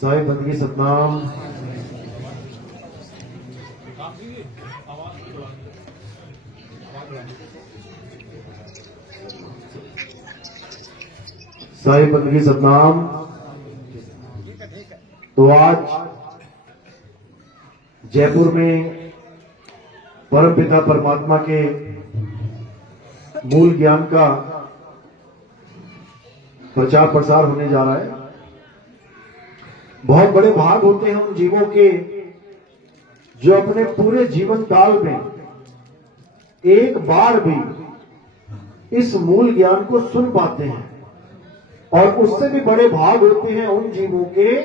साहिब बंदगी सतनाम। साहिब बंदगी सतनाम। तो आज जयपुर में परम पिता परमात्मा के मूल ज्ञान का प्रचार प्रसार होने जा रहा है। बहुत बड़े भाग होते हैं उन जीवों के जो अपने पूरे जीवन काल में एक बार भी इस मूल ज्ञान को सुन पाते हैं, और उससे भी बड़े भाग होते हैं उन जीवों के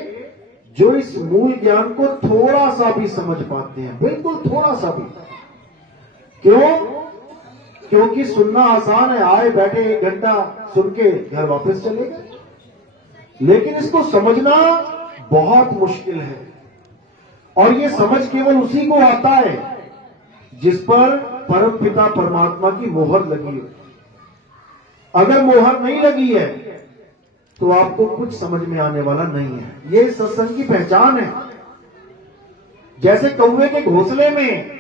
जो इस मूल ज्ञान को थोड़ा सा भी समझ पाते हैं, बिल्कुल थोड़ा सा भी। क्यों? क्योंकि सुनना आसान है, आए बैठे 1 घंटा सुन के घर वापस चले गए, लेकिन इसको समझना बहुत मुश्किल है। और ये समझ केवल उसी को आता है जिस पर परम पिता परमात्मा की मोहर लगी है। अगर मोहर नहीं लगी है तो आपको कुछ समझ में आने वाला नहीं है। ये सत्संग की पहचान है। जैसे कौवे के घोंसले में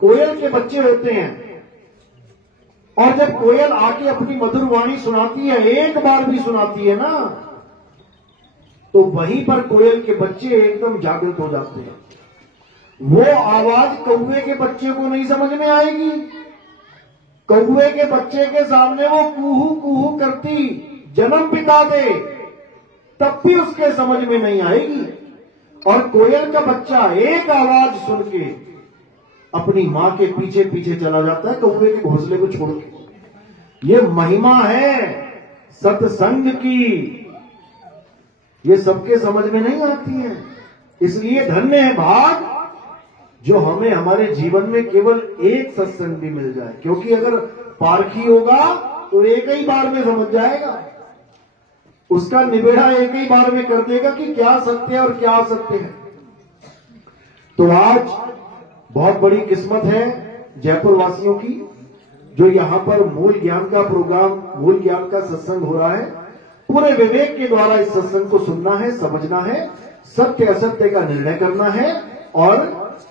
कोयल के बच्चे होते हैं, और जब कोयल आके अपनी मधुर वाणी सुनाती है, एक बार भी सुनाती है ना, तो वहीं पर कोयल के बच्चे एकदम जागृत हो जाते हैं। वो आवाज कौवे के बच्चे को नहीं समझ में आएगी। कौवे के बच्चे के सामने वो कूहू कूहू करती जन्म बिता दे, तब भी उसके समझ में नहीं आएगी। और कोयल का बच्चा एक आवाज सुन के अपनी मां के पीछे पीछे चला जाता है, कौवे के घोंसले को छोड़ के। ये महिमा है सत्संग की, ये सबके समझ में नहीं आती है। इसलिए धन्य है भाग जो हमें हमारे जीवन में केवल एक सत्संग भी मिल जाए, क्योंकि अगर पारखी होगा तो एक ही बार में समझ जाएगा, उसका निबेड़ा एक ही बार में कर देगा कि क्या सत्य है और क्या असत्य है। तो आज बहुत बड़ी किस्मत है जयपुर वासियों की, जो यहां पर मूल ज्ञान का प्रोग्राम, मूल ज्ञान का सत्संग हो रहा है। पूरे विवेक के द्वारा इस सत्संग को सुनना है, समझना है, सत्य असत्य का निर्णय करना है, और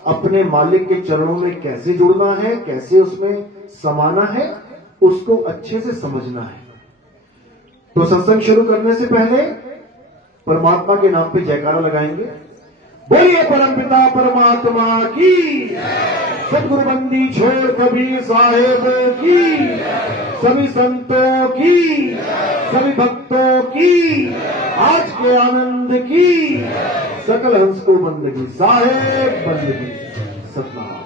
अपने मालिक के चरणों में कैसे जुड़ना है, कैसे उसमें समाना है, उसको अच्छे से समझना है। तो सत्संग शुरू करने से पहले परमात्मा के नाम पे जयकारा लगाएंगे। बोलिए परमपिता परमात्मा की, सदगुरु बंदी छोड़ कबीर साहेब की, सभी संतों की, सभी भक्तों की, आज के आनंद की, सकल हंस को बंदगी साहेब बंदगी सतनाम।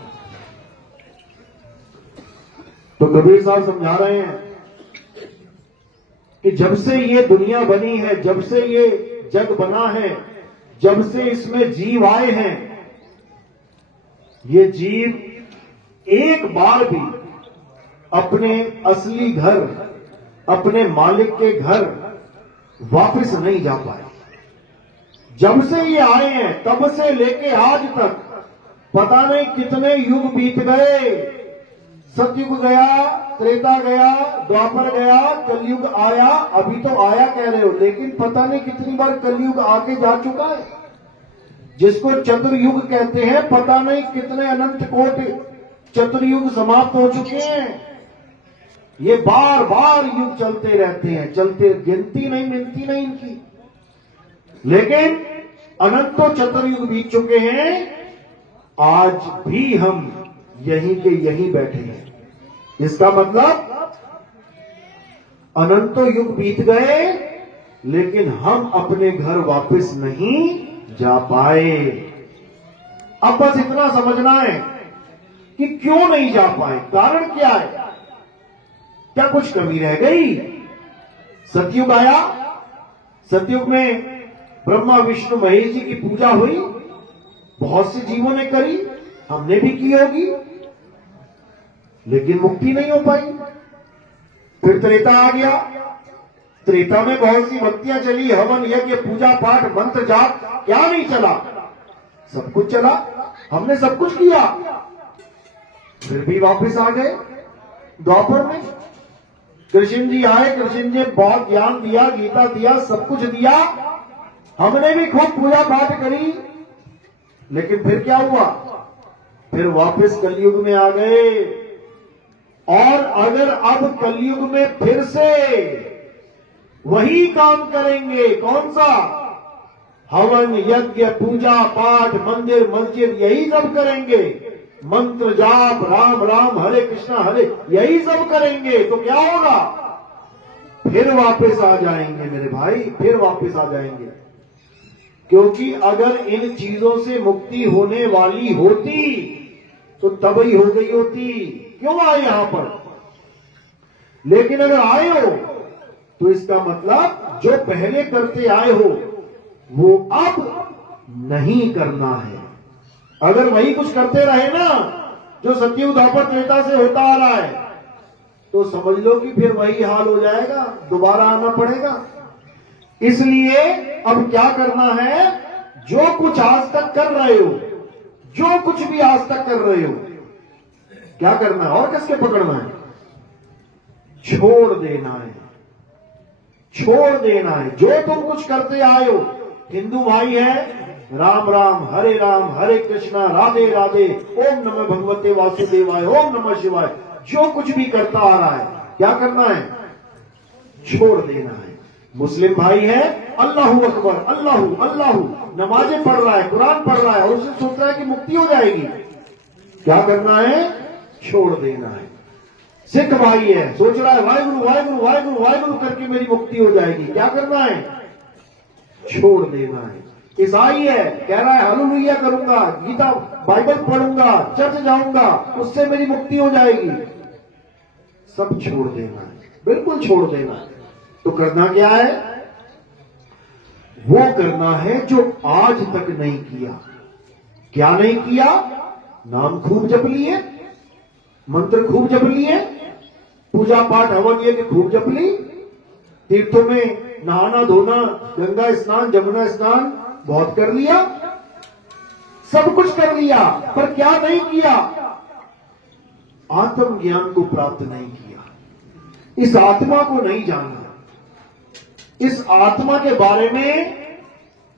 तो कबीर साहब समझा रहे हैं कि जब से ये दुनिया बनी है, जब से ये जग बना है, जब से इसमें जीव आए हैं, ये जीव एक बार भी अपने असली घर, अपने मालिक के घर वापस नहीं जा पाए। जब से ये आए हैं तब से लेके आज तक पता नहीं कितने युग बीत गए। सतयुग गया, त्रेता गया, द्वापर गया, कलयुग आया। अभी तो आया कह रहे हो, लेकिन पता नहीं कितनी बार कलयुग आके जा चुका है, जिसको चतुर्युग कहते हैं। पता नहीं कितने अनंत कोटि चतुर्युग समाप्त हो चुके हैं। ये बार बार युग चलते रहते हैं, चलते, गिनती नहीं मिलती नहीं इनकी, लेकिन अनंतों चतुर्युग बीत चुके हैं। आज भी हम यहीं के यहीं बैठे हैं। इसका मतलब अनंतों युग बीत गए, लेकिन हम अपने घर वापस नहीं जा पाए। अब बस इतना समझना है कि क्यों नहीं जा पाए, कारण क्या है, क्या कुछ कमी रह गई। सतयुग आया, सतयुग में ब्रह्मा विष्णु महेश जी की पूजा हुई, बहुत से जीवों ने करी, हमने भी की होगी, लेकिन मुक्ति नहीं हो पाई। फिर त्रेता आ गया, त्रेता में बहुत सी भक्तियां चली, हवन यज्ञ पूजा पाठ मंत्र जाप, क्या नहीं चला, सब कुछ चला, हमने सब कुछ किया, फिर भी वापस आ गए। द्वापर में कृष्ण जी आए, कृष्ण जी बहुत ज्ञान दिया, गीता दिया, सब कुछ दिया, हमने भी खूब पूजा पाठ करी, लेकिन फिर क्या हुआ? फिर वापस कलयुग में आ गए। और अगर अब कलयुग में फिर से वही काम करेंगे, कौन सा? हवन, यज्ञ, पूजा पाठ, मंदिर मस्जिद, यही सब करेंगे, मंत्र जाप, राम राम हरे कृष्णा हरे, यही सब करेंगे, तो क्या होगा? फिर वापस आ जाएंगे मेरे भाई, फिर वापस आ जाएंगे। क्योंकि अगर इन चीजों से मुक्ति होने वाली होती तो तब ही हो गई होती। क्यों आए यहां पर? लेकिन अगर आए हो तो इसका मतलब जो पहले करते आए हो वो अब नहीं करना है। अगर वही कुछ करते रहे ना जो सतयुग द्वापर त्रेता से होता आ रहा है, तो समझ लो कि फिर वही हाल हो जाएगा, दोबारा आना पड़ेगा। इसलिए अब क्या करना है? जो कुछ आज तक कर रहे हो, जो कुछ भी आज तक कर रहे हो, क्या करना है? और किसके पकड़ना है? छोड़ देना है, छोड़ देना है। जो तुम कुछ करते आए हो, हिंदू भाई है, राम राम हरे कृष्णा राधे राधे, ओम नमः भगवते वासुदेवाय, ओम नमः शिवाय, जो कुछ भी करता आ रहा है, क्या करना है? छोड़ देना है। मुस्लिम भाई है, अल्लाहू अकबर, अल्लाहू अल्लाहू, नमाजें पढ़ रहा है, कुरान पढ़ रहा है, और उसे सोच रहा है कि मुक्ति हो जाएगी, क्या करना है? छोड़ देना है। सिख भाई है, सोच रहा है वाहिगुरु वाहिगुरु वाहिगुरु वाहिगुरु करके मेरी मुक्ति हो जाएगी, क्या करना है? छोड़ देना है। ईसाई है, कह रहा है हालेलुया करूंगा, गीता बाइबल पढ़ूंगा, चर्च जाऊंगा, उससे मेरी मुक्ति हो जाएगी, सब छोड़ देना है, बिल्कुल छोड़ देना है। तो करना क्या है? वो करना है जो आज तक नहीं किया। क्या नहीं किया? नाम खूब जप लिए, मंत्र खूब जप लिए, पूजा पाठ हवन यज्ञ खूब जप ली, तीर्थों में नहाना धोना, गंगा स्नान जमुना स्नान बहुत कर लिया, सब कुछ कर लिया, पर क्या नहीं किया? आत्मज्ञान को प्राप्त नहीं किया, इस आत्मा को नहीं जाना, इस आत्मा के बारे में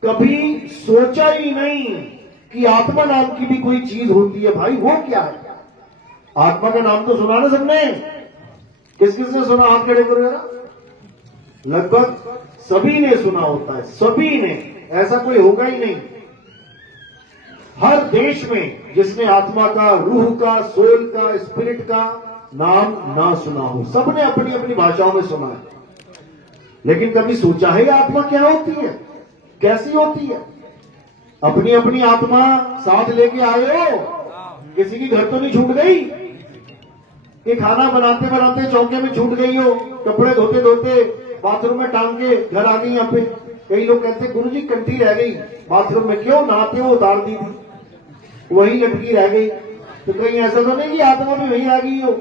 कभी सोचा ही नहीं कि आत्मा नाम की भी कोई चीज होती है। भाई वो क्या है? आत्मा का नाम तो सुना ना सबने? किस किस ने सुना? हाथ खड़े करो जरा। लगभग सभी ने सुना होता है, सभी ने, ऐसा कोई होगा ही नहीं। हर देश में जिसने आत्मा का, रूह का, सोल का, स्पिरिट का नाम ना सुना हो, सबने अपनी अपनी भाषाओं में सुना है, लेकिन कभी सोचा है आत्मा क्या होती है, कैसी होती है? अपनी अपनी आत्मा साथ लेके आए हो? किसी की घर तो नहीं छूट गई कि खाना बनाते बनाते चौके में छूट गई हो, कपड़े धोते धोते बाथरूम में टांग के घर आ गई यहाँ पे? कई लोग कहते गुरुजी कंठी रह गई बाथरूम में, क्यों? नहाते हो उतार दी थी, वही लटकी रह गई। तो कहीं ऐसा तो नहीं कि आत्मा भी वही आ गई हो?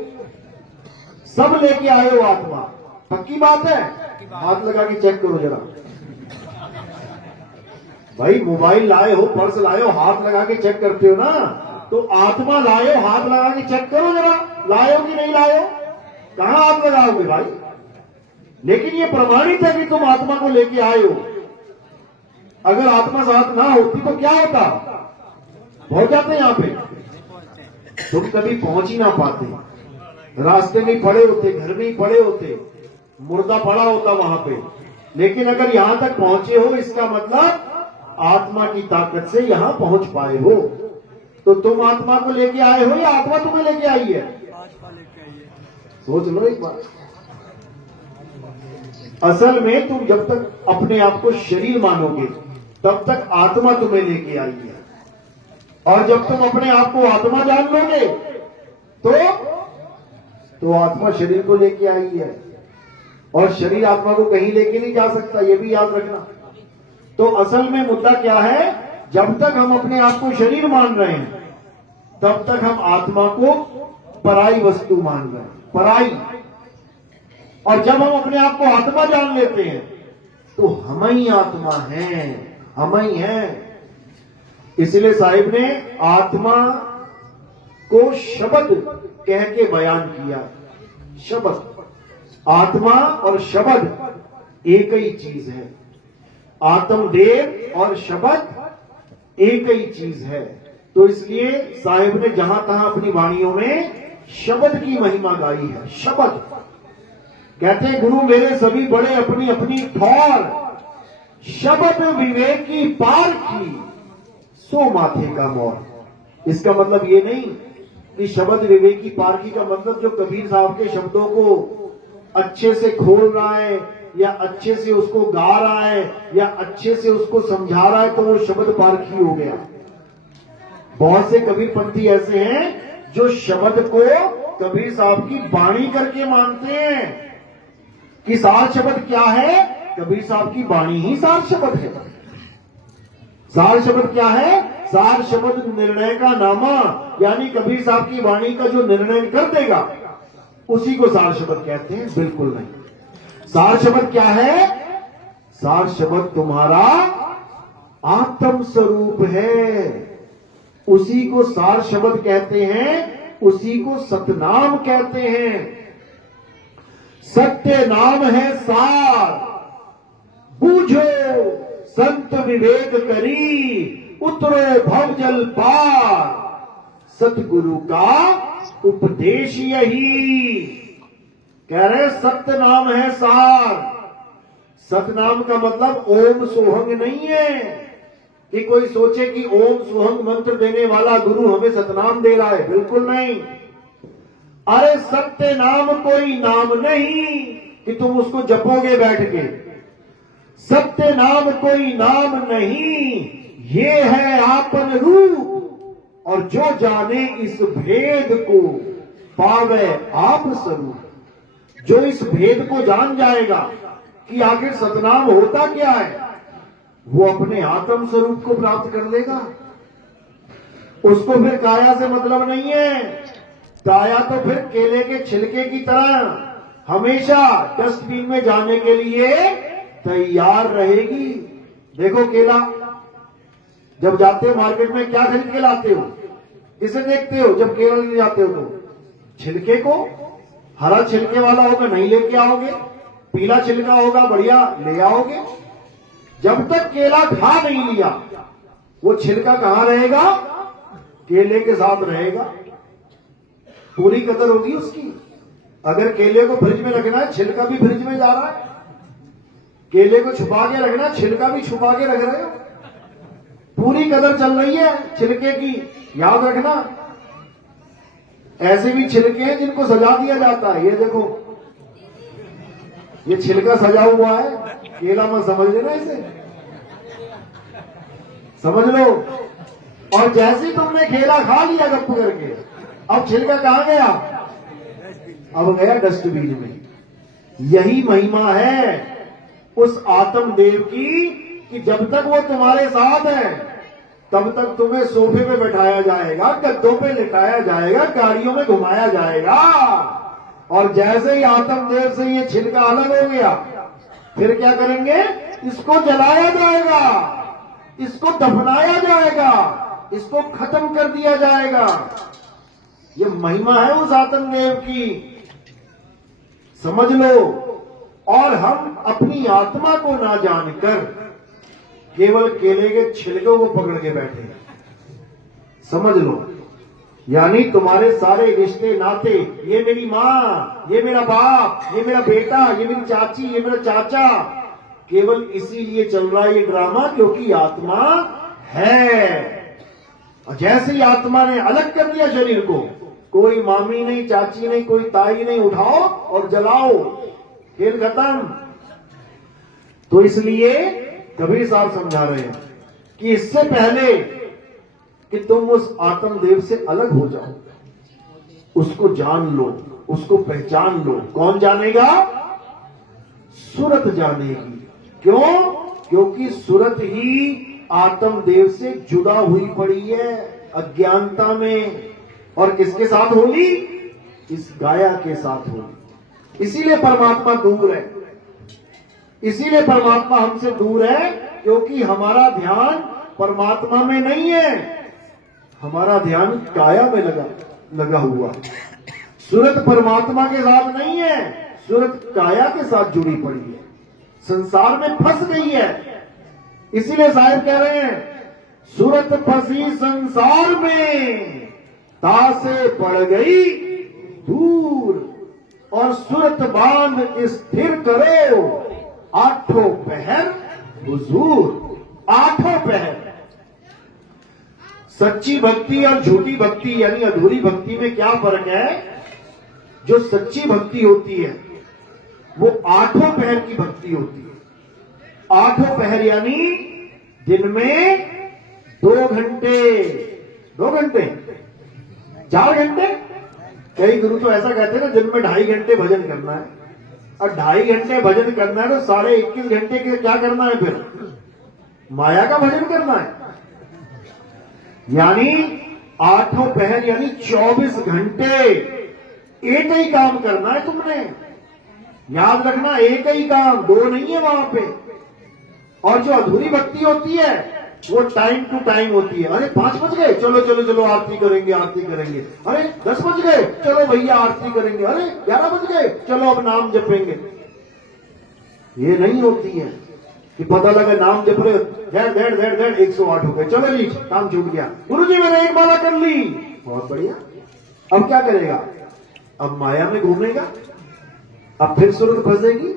सब लेके आए हो आत्मा, पक्की बात है? हाथ लगा के चेक करो जरा। भाई मोबाइल लाए हो, पर्स लाए हो, हाथ लगा के चेक करते हो ना, तो आत्मा लाए हो, हाथ लगा के चेक करो जरा, लाए हो कि नहीं लाए हो? कहां हाथ लगाओगे भाई? लेकिन ये प्रमाणित है कि तुम आत्मा को लेके आए हो। अगर आत्मा साथ ना होती तो क्या होता? पहुंच जाते यहां पे, तुम कभी पहुंच ही ना पाते, रास्ते में पड़े होते, घर में ही पड़े होते, मुर्दा पड़ा होता वहां पे। लेकिन अगर यहां तक पहुंचे हो, इसका मतलब आत्मा की ताकत से यहां पहुंच पाए हो। तो तुम आत्मा को लेके आए हो या आत्मा तुम्हें लेके आई है? सोच लो एक बार। असल में तुम जब तक अपने आप को शरीर मानोगे तब तक आत्मा तुम्हें लेके आई है, और जब तुम अपने आप को आत्मा जान लोगे तो आत्मा शरीर को लेके आई है, और शरीर आत्मा को कहीं लेके नहीं जा सकता, ये भी याद रखना। तो असल में मुद्दा क्या है? जब तक हम अपने आप को शरीर मान रहे हैं तब तक हम आत्मा को पराई वस्तु मान रहे हैं, पराई। और जब हम अपने आप को आत्मा जान लेते हैं तो हम ही आत्मा हैं, हम ही हैं। इसलिए साहिब ने आत्मा को शब्द कह के बयान किया। शब्द, आत्मा और शब्द एक ही चीज है। आत्मदेव और शब्द एक ही चीज है। तो इसलिए साहिब ने जहां तहां अपनी वाणियों में शब्द की महिमा गाई है। शब्द कहते हैं गुरु मेरे सभी बड़े अपनी अपनी ठौर, शब्द विवेकी पार की सो माथे का मोर। इसका मतलब ये नहीं कि शब्द विवेकी पारखी का मतलब जो कबीर साहब के शब्दों को अच्छे से खोल रहा है या अच्छे से उसको गा रहा है या अच्छे से उसको समझा रहा है तो वो शब्द पारखी हो गया। बहुत से कबीर पंथी ऐसे हैं जो शब्द को कबीर साहब की वाणी करके मानते हैं कि सार शब्द क्या है, कबीर साहब की वाणी ही सार शब्द है। सार शब्द क्या है? सार शब्द निर्णय का नामा, यानी कबीर साहब की वाणी का जो निर्णय कर देगा उसी को सार शब्द कहते हैं। बिल्कुल नहीं। सार शब्द क्या है? सार शब्द तुम्हारा आत्म स्वरूप है, उसी को सार शब्द कहते हैं, उसी को सतनाम कहते हैं। सत्य नाम है सार, बूझो संत विवेक करी, उतरो भव जल पार, सतगुरु का उपदेश यही। कह रहे सत्य नाम है सार। सतनाम का मतलब ओम सोहंग नहीं है कि कोई सोचे कि ओम सोहंग मंत्र देने वाला गुरु हमें सतनाम दे रहा है। बिल्कुल नहीं। अरे सत्य नाम कोई नाम नहीं कि तुम उसको जपोगे बैठ के। सत्य नाम कोई नाम नहीं, ये है आपन रूप, और जो जाने इस भेद को पावे आप स्वरूप। जो इस भेद को जान जाएगा कि आखिर सतनाम होता क्या है, वो अपने आत्म स्वरूप को प्राप्त कर लेगा। उसको फिर काया से मतलब नहीं है। काया तो फिर केले के छिलके की तरह हमेशा डस्टबिन में जाने के लिए तैयार रहेगी। देखो केला जब जाते हो मार्केट में क्या खरीद के लाते हो? किसे देखते हो जब केला लेने जाते हो? तो छिलके को। हरा छिलके वाला होगा नहीं लेके आओगे, पीला छिलका होगा बढ़िया ले आओगे। जब तक केला खा नहीं लिया वो छिलका कहां रहेगा? केले के साथ रहेगा। पूरी कदर होगी उसकी। अगर केले को फ्रिज में रखना है, छिलका भी फ्रिज में जा रहा है। केले को छुपा के रखना, छिलका भी छुपा के रख रहे हो। पूरी कदर चल रही है छिलके की, याद रखना। ऐसे भी छिलके हैं जिनको सजा दिया जाता है। ये देखो ये छिलका सजा हुआ है, केला मत समझ लेना इसे, समझ लो। और जैसे ही तुमने केला खा लिया गप करके, अब छिलका कहां गया? अब गया डस्टबिन में। यही महिमा है उस आत्मदेव की कि जब तक वो तुम्हारे साथ है तब तक तुम्हें सोफे पे बैठाया जाएगा, गद्दों पे लिटाया जाएगा, गाड़ियों में घुमाया जाएगा। और जैसे ही आत्मदेव से ये छिलका अलग हो गया, फिर क्या करेंगे? इसको जलाया जाएगा, इसको दफनाया जाएगा, इसको खत्म कर दिया जाएगा। ये महिमा है उस आत्मदेव की, समझ लो। और हम अपनी आत्मा को ना जानकर केवल केले के छिलकों को पकड़ के बैठे हैं, समझ लो। यानी तुम्हारे सारे रिश्ते नाते, ये मेरी माँ, ये मेरा बाप, ये मेरा बेटा, ये मेरी चाची, ये मेरा चाचा, केवल इसीलिए चल रहा है ये ड्रामा क्योंकि आत्मा है। और जैसे ही आत्मा ने अलग कर दिया शरीर को, कोई मामी नहीं, चाची नहीं, कोई ताई नहीं, उठाओ और जलाओ, खेल खत्म। तो इसलिए कबीर साहब समझा रहे हैं कि इससे पहले कि तुम उस आत्मदेव से अलग हो जाओ, उसको जान लो, उसको पहचान लो। कौन जानेगा? सुरत जानेगी। क्यों? क्योंकि सुरत ही आत्मदेव से जुड़ा हुई पड़ी है अज्ञानता में। और किसके साथ होगी? इस गाया के साथ होगी। इसीलिए परमात्मा दूर है, इसीलिए परमात्मा हमसे दूर है, क्योंकि हमारा ध्यान परमात्मा में नहीं है, हमारा ध्यान काया में लगा हुआ। सूरत परमात्मा के साथ नहीं है, सूरत काया के साथ जुड़ी पड़ी है, संसार में फंस गई है। इसीलिए साहिब कह रहे हैं, सूरत फंसी संसार में, तासे पड़ गई दूर, और सूरत बांध स्थिर करो, आठों पहर हुजूर। आठों पहर। सच्ची भक्ति और झूठी भक्ति यानी अधूरी भक्ति में क्या फर्क है? जो सच्ची भक्ति होती है वो आठों पहर की भक्ति होती है। आठों पहर यानी दिन में 2 घंटे, 2 घंटे, 4 घंटे। कई गुरु तो ऐसा कहते हैं ना, दिन में 2.5 घंटे भजन करना है, और 2.5 घंटे भजन करना है तो 21.5 घंटे के क्या करना है? फिर माया का भजन करना है। यानी आठों पहर यानी 24 घंटे एक ही काम करना है तुमने। याद रखना, एक ही काम, 2 नहीं है वहां पे। और जो अधूरी भक्ति होती है वो टाइम टू टाइम होती है। अरे 5 बज गए, चलो चलो चलो आरती करेंगे, आरती करेंगे। अरे 10 बज गए, चलो भैया आरती करेंगे। अरे 11 बज गए, चलो अब नाम जपेंगे। ये नहीं होती है कि पता लगा नाम जप रहे, 108 हो गए, चलो जी काम छूट गया। गुरुजी मैंने 1 माला कर ली, बहुत बढ़िया। अब क्या करेगा? अब माया में घूमेगा, अब फिर सूरत फंसेगी।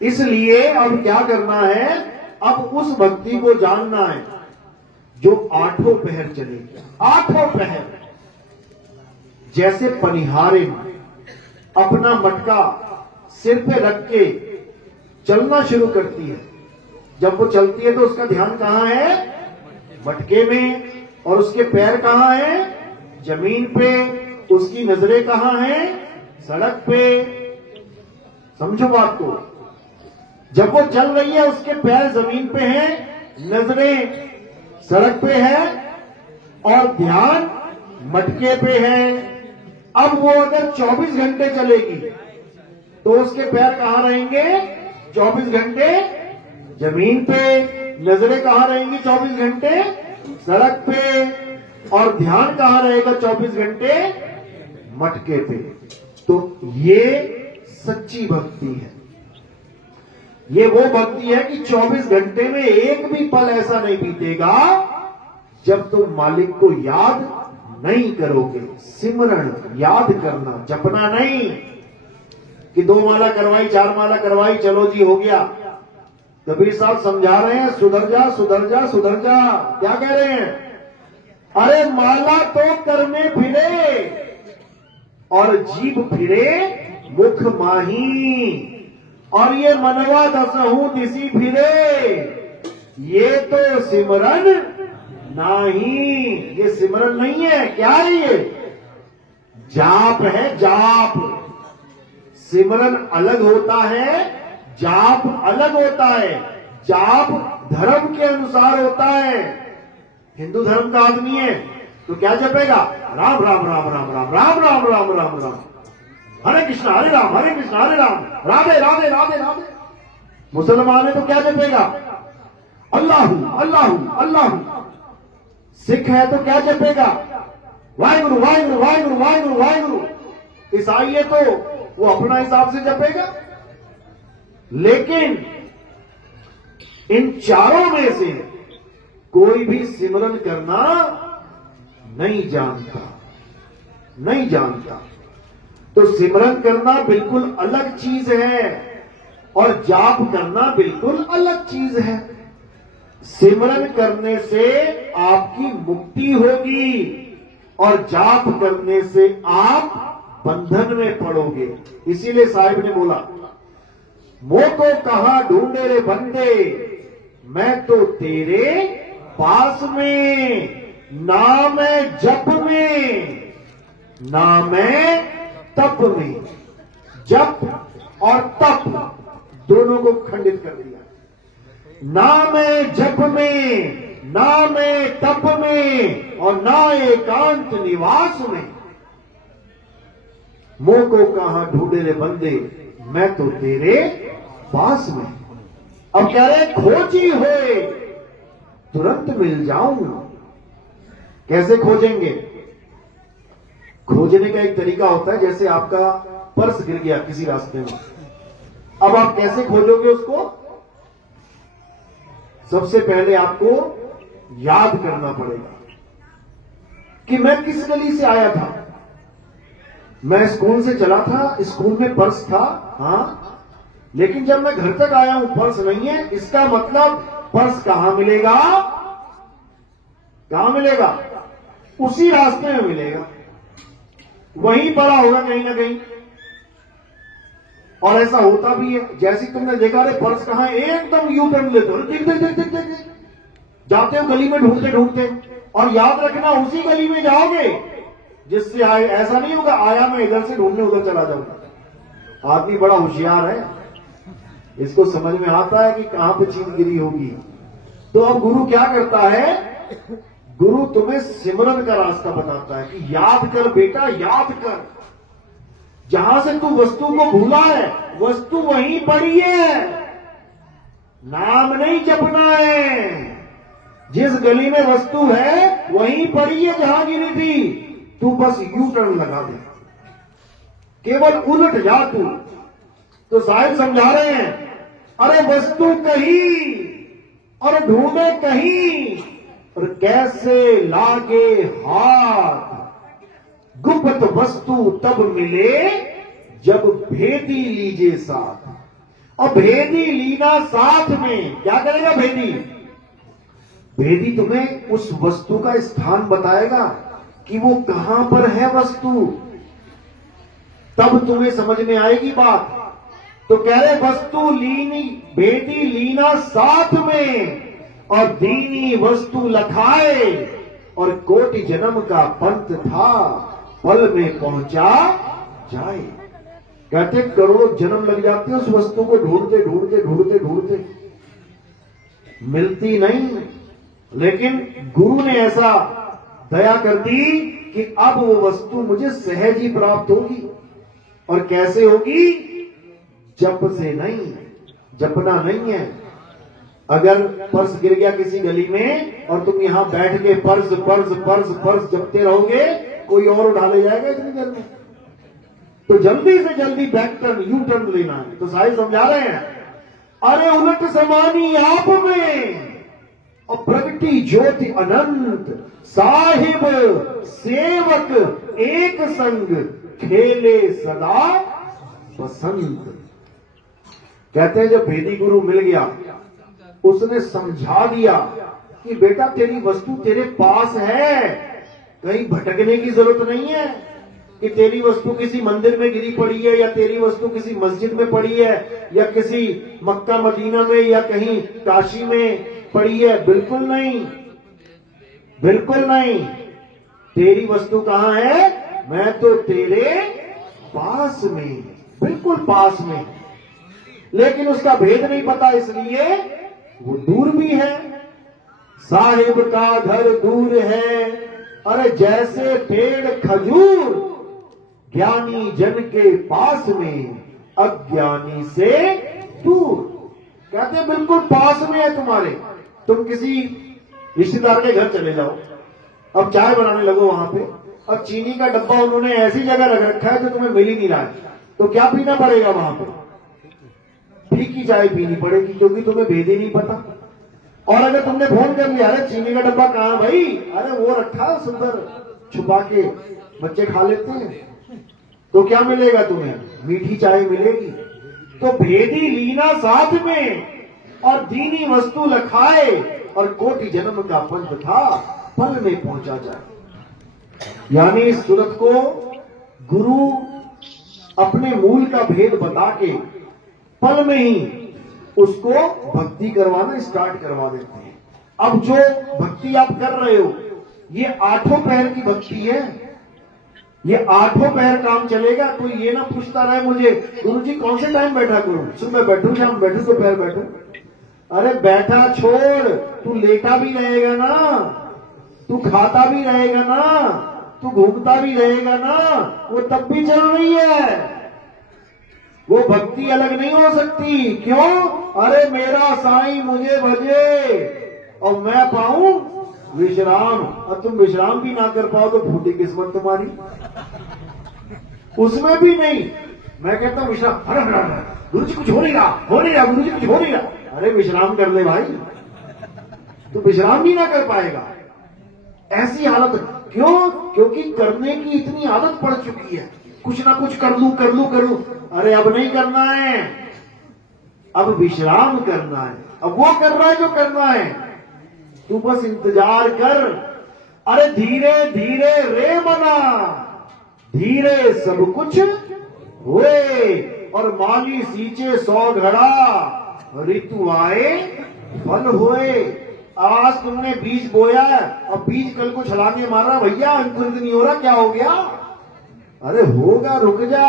इसलिए अब क्या करना है? अब उस भक्ति को जानना है जो आठों पहर चलेगी। आठों पहर जैसे पनिहारे अपना मटका सिर पे रख के चलना शुरू करती है। जब वो चलती है तो उसका ध्यान कहां है? मटके में। और उसके पैर कहां है? जमीन पे। उसकी नजरें कहां है? सड़क पे। समझो बात को। जब वो चल रही है उसके पैर जमीन पे हैं, नजरें सड़क पे है और ध्यान मटके पे है। अब वो अगर 24 घंटे चलेगी तो उसके पैर कहां रहेंगे? 24 घंटे जमीन पे। नजरें कहां रहेंगी? 24 घंटे सड़क पे। और ध्यान कहां रहेगा? 24 घंटे मटके पे। तो ये सच्ची भक्ति है। ये वो भक्ति है कि 24 घंटे में एक भी पल ऐसा नहीं बीतेगा जब तुम मालिक को याद नहीं करोगे। सिमरण, याद करना, जपना नहीं कि 2 माला करवाई, 4 माला करवाई, चलो जी हो गया। कबीर साहब समझा रहे हैं, सुधर जा सुधर जा सुधर जा। क्या कह रहे हैं? अरे माला तो करने फिरे और जीभ फिरे मुख माही, और ये मनवा 10 दिसी फिरे, ये तो सिमरन नहीं। ये सिमरन नहीं है। क्या है ये? जाप है, जाप। सिमरन अलग होता है, जाप अलग होता है। जाप धर्म के अनुसार होता है। हिंदू धर्म का आदमी है तो क्या जपेगा? राम राम राम राम राम राम राम राम राम राम, हरे कृष्णा हरे राम हरे राम, राधे राधे राधे राधे। मुसलमान है तो क्या जपेगा? अल्लाहू अल्लाहू अल्लाहू। सिख है तो क्या जपेगा? वाहिगुरु वाहिगुरु वाहिगुरु वाहिगुरु वाहिगुरु। ईसाई है तो वो अपना हिसाब से जपेगा। लेकिन इन चारों में से कोई भी सिमरन करना नहीं जानता, नहीं जानता। तो सिमरन करना बिल्कुल अलग चीज है और जाप करना बिल्कुल अलग चीज है। सिमरन करने से आपकी मुक्ति होगी और जाप करने से आप बंधन में पड़ोगे। इसीलिए साहिब ने बोला, मोह को कहां ढूंढे रे बंदे, मैं तो तेरे पास में, ना मैं जप में ना मैं तप में। जप और तप दोनों को खंडित कर दिया। ना मैं जप में, ना मैं तप में, और ना एकांत निवास में। मोह को कहां ढूंढे रे बंदे, मैं तो तेरे पास में। अब कह रहे खोजी होए तुरंत मिल जाऊं। कैसे खोजेंगे? खोजने का एक तरीका होता है, जैसे आपका पर्स गिर गया किसी रास्ते में, अब आप कैसे खोजोगे उसको? सबसे पहले आपको याद करना पड़ेगा कि मैं किस गली से आया था। मैं स्कूल से चला था, स्कूल में पर्स था, हाँ, लेकिन जब मैं घर तक आया हूं पर्स नहीं है, इसका मतलब पर्स कहां मिलेगा? कहां मिलेगा? उसी रास्ते में मिलेगा, वहीं पड़ा होगा कहीं ना कहीं। और ऐसा होता भी है, जैसे तुमने देखा रे पर्स कहां, एकदम यू टर्न लेते हो, देख देख देख देख देख जाते हो गली में ढूंढते ढूंढते, और याद रखना उसी गली में जाओगे जिससे आए। ऐसा नहीं होगा आया मैं इधर से ढूंढने उधर चला जाऊंगा। आदमी बड़ा होशियार है, इसको समझ में आता है कि कहां पे चीज गिरी होगी। तो अब गुरु क्या करता है? गुरु तुम्हें सिमरन का रास्ता बताता है कि याद कर बेटा, याद कर, जहां से तू वस्तु को भूला है वस्तु वहीं पड़ी है, नाम नहीं जपना है। जिस गली में वस्तु है वहीं पड़ी है जहां गिरी थी, तू बस यू टर्न लगा दे, केवल उलट जा तू। तो साहिब समझा रहे हैं, अरे वस्तु कहीं और ढूंढे कहीं, और कैसे लागे हाथ, गुप्त वस्तु तब मिले जब भेदी लीजे साथ। और भेदी लीना साथ में क्या करेगा? भेदी भेदी तुम्हें उस वस्तु का स्थान बताएगा कि वो कहां पर है वस्तु, तब तुम्हें समझ में आएगी बात। तो कह रहे वस्तु लीनी, भेदी लीना साथ में, और दीनी वस्तु लखाए, और कोटि जन्म का पंथ था, पल में पहुंचा जाए। कहते करोड़ों जन्म लग जाते हैं उस वस्तु को ढूंढते ढूंढते ढूंढते ढूंढते, मिलती नहीं। लेकिन गुरु ने ऐसा दया कर दी कि अब वो वस्तु मुझे सहज ही प्राप्त होगी। और कैसे होगी? जप से नहीं, जपना नहीं है। अगर पर्स गिर गया किसी गली में और तुम यहां बैठ के पर्स पर्स पर्स पर्स जपते रहोगे, कोई और उठा ले जाएगा इतनी देर में। तो जल्दी से जल्दी बैक टर्न, यू टर्न लेना है। तो साहिब समझा रहे हैं, अरे उलट समानी आप में, और प्रगति ज्योति अनंत, साहिब सेवक एक संग, खेले सदा बसंत। कहते हैं जब भेदी गुरु मिल गया, उसने समझा दिया कि बेटा तेरी वस्तु तेरे पास है, कहीं भटकने की जरूरत नहीं है कि तेरी वस्तु किसी मंदिर में गिरी पड़ी है, या तेरी वस्तु किसी मस्जिद में पड़ी है, या किसी मक्का मदीना में या कहीं काशी में पड़ी है। बिल्कुल नहीं, बिल्कुल नहीं। तेरी वस्तु कहां है? मैं तो तेरे पास में, बिल्कुल पास में। लेकिन उसका भेद नहीं पता, इसलिए वो दूर भी है। साहिब का घर दूर है, अरे जैसे पेड़ खजूर, ज्ञानी जन के पास में, अज्ञानी से दूर। कहते बिल्कुल पास में है तुम्हारे। तुम किसी रिश्तेदार के घर चले जाओ, अब चाय बनाने लगो वहां पे, अब चीनी का डब्बा उन्होंने ऐसी जगह रख रखा है जो तुम्हें मिल ही नहीं रहा है, तो क्या पीना पड़ेगा वहां पे? फीकी चाय पीनी पड़ेगी, क्योंकि तुम्हें भेद ही नहीं पता। और अगर तुमने फोन कर लिया, अरे चीनी का डब्बा कहां भाई? अरे वो रखा है सुंदर छुपा के, बच्चे खा लेते हैं, तो क्या मिलेगा तुम्हें? मीठी चाय मिलेगी। तो भेदी लीना साथ में, और दीनी वस्तु लखाए, और कोटि जन्म का पंथ था, पल में पहुंचा जाए। यानी इस सूरत को गुरु अपने मूल का भेद बता के पल में ही उसको भक्ति करवाना स्टार्ट करवा देते हैं। अब जो भक्ति आप कर रहे हो, ये 8 पहर की भक्ति है, ये 8 पहर काम चलेगा। कोई ये ना पूछता रहे मुझे, गुरुजी कौन से टाइम बैठा करूं, सुबह बैठूं, शाम बैठूं, दोपहर बैठूं। अरे बैठा छोड़, तू लेटा भी रहेगा ना, तू खाता भी रहेगा ना, तू घूमता भी रहेगा ना, वो तब भी चल रही है। वो भक्ति अलग नहीं हो सकती। क्यों? अरे मेरा साईं मुझे भजे और मैं पाऊं विश्राम, और तुम विश्राम भी ना कर पाओ तो फूटी किस्मत तुम्हारी। उसमें भी नहीं। मैं कहता हूं विश्राम, अरे गुरु जी कुछ हो नहीं रहा, हो नहीं रहा, गुरु जी कुछ हो नहीं रहा। अरे विश्राम कर ले भाई, तो विश्राम भी ना कर पाएगा। ऐसी हालत क्यों? क्योंकि करने की इतनी आदत पड़ चुकी है, कुछ ना कुछ कर लूं कर लूं कर लूं। अरे अब नहीं करना है, अब विश्राम करना है। अब वो कर रहा है जो करना है, तू बस इंतजार कर। अरे धीरे धीरे रे मना, धीरे सब कुछ हुए। और माली सींचे 100 घड़ा, ऋतु आए फल हुए। आज तुमने बीज बोया और बीज कल को छलांगे मारा, भैया अंकुरित नहीं हो रहा, क्या हो गया? अरे होगा, रुक जा,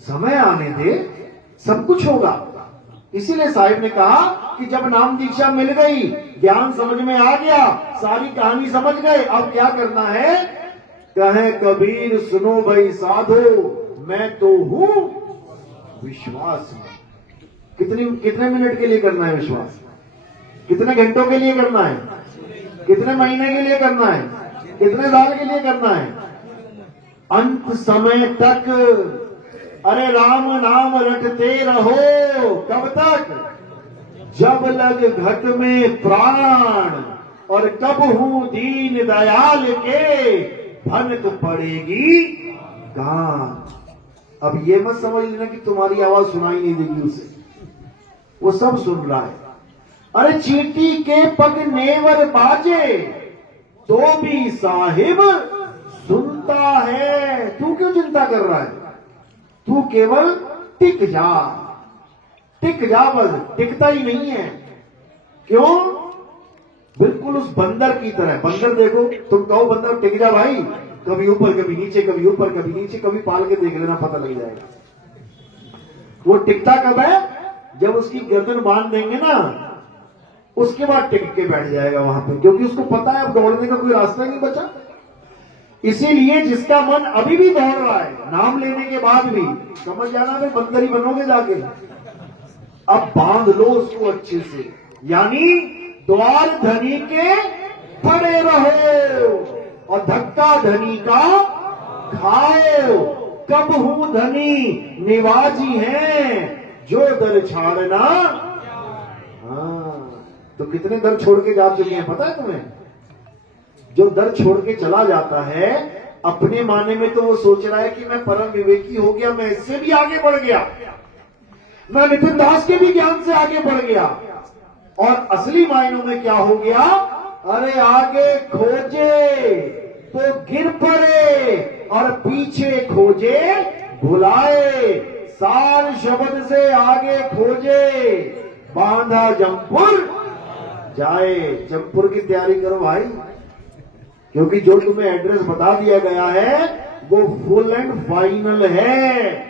समय आने दे, सब कुछ होगा। इसीलिए साहिब ने कहा कि जब नाम दीक्षा मिल गई, ज्ञान समझ में आ गया, सारी कहानी समझ गए, अब क्या करना है? कहे कबीर सुनो भाई साधो, मैं तो हूं विश्वास में। कितने मिनट के लिए करना है विश्वास? कितने घंटों के लिए करना है? कितने महीने के लिए करना है? कितने साल के लिए करना है? अंत समय तक। अरे राम नाम रटते रहो, कब तक? जब लग घट में प्राण, और कब हूं दीन दयाल के, भनक पड़ेगी कान। अब ये मत समझ लेना कि तुम्हारी आवाज सुनाई नहीं देगी उसे, वो सब सुन रहा है। अरे चींटी के पग नेवर बाजे, तो भी साहिब सुनता है। तू क्यों चिंता कर रहा है? तू केवल टिक जा, टिक जा, बस टिकता ही नहीं है। क्यों? बिल्कुल उस बंदर की तरह। बंदर देखो, तुम कहो बंदर टिक जा भाई, कभी ऊपर कभी नीचे, कभी ऊपर कभी नीचे, कभी पाल के देख लेना, पता लग जाएगा। वो टिकता कब है? जब उसकी गर्दन बांध देंगे ना, उसके बाद टिक के बैठ जाएगा वहां पे, क्योंकि उसको पता है अब दौड़ने का कोई रास्ता ही नहीं बचा। इसीलिए जिसका मन अभी भी दौड़ रहा है, नाम लेने के बाद भी, समझ जाना भाई बंदर ही बनोगे जाके। अब बांध लो उसको अच्छे से, यानी द्वार धनी के खड़े रहो और धक्का धनी का खाओ। कब हूं धनी निवाजी है, जो दर छाड़ना। हाँ, तो कितने दर छोड़ के जा चुके हैं पता है तुम्हें? जो दर छोड़ के चला जाता है, अपने माने में तो वो सोच रहा है कि मैं परम विवेकी हो गया, मैं इससे भी आगे बढ़ गया, मैं नितिन दास के भी ज्ञान से आगे बढ़ गया। और असली मायनों में क्या हो गया? अरे आगे खोजे तो गिर पड़े, और पीछे खोजे भुलाए। सार शब्द से आगे खोजे, बांधा जमपुर जाए। जमपुर की तैयारी करो भाई, क्योंकि जो तुम्हें एड्रेस बता दिया गया है वो फुल एंड फाइनल है।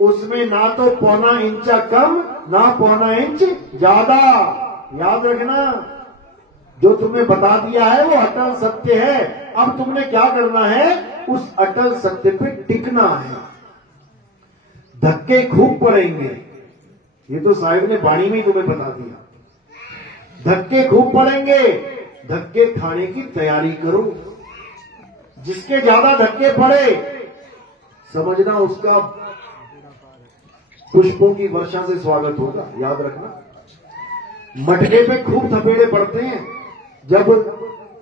उसमें ना तो पौना इंचा कम, ना पौना इंच ज्यादा। याद रखना, जो तुम्हें बता दिया है वो अटल सत्य है। अब तुमने क्या करना है? उस अटल सत्य पे टिकना है। धक्के खूब पड़ेंगे, ये तो साहिब ने वाणी में ही तुम्हें बता दिया। धक्के खूब पड़ेंगे, धक्के खाने की तैयारी करो। जिसके ज्यादा धक्के पड़े, समझना उसका पुष्पों की वर्षा से स्वागत होगा। याद रखना, मटके पे खूब थपेड़े पड़ते हैं। जब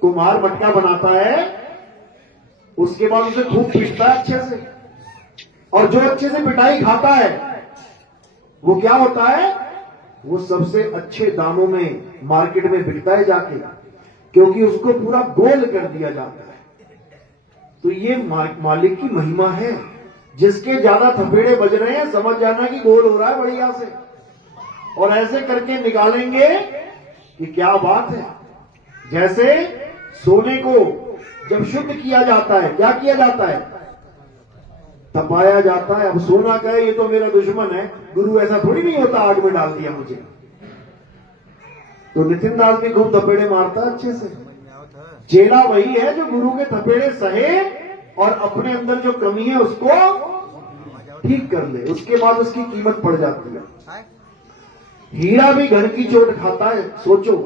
कुम्हार मटका बनाता है, उसके बाद उसे खूब पीटता है अच्छे से, और जो अच्छे से पिटाई खाता है वो क्या होता है? वो सबसे अच्छे दामों में मार्केट में बिकता है जाके, क्योंकि उसको पूरा गोल कर दिया जाता है। तो ये मालिक की महिमा है। जिसके ज्यादा थपेड़े बज रहे हैं, समझ जाना कि गोल हो रहा है बढ़िया से, और ऐसे करके निकालेंगे कि क्या बात है। जैसे सोने को जब शुद्ध किया जाता है, क्या किया जाता है? तपाया जाता है। अब सोना कहे ये तो मेरा दुश्मन है, गुरु ऐसा थोड़ी नहीं होता, आग में डाल दिया मुझे। तो नितिन दास भी खूब थपेड़े मारता है अच्छे से। चेला वही है जो गुरु के थपेड़े सहे और अपने अंदर जो कमी है उसको ठीक कर ले, उसके बाद उसकी कीमत पड़ जाती है। हीरा भी घर की चोट खाता है। सोचो,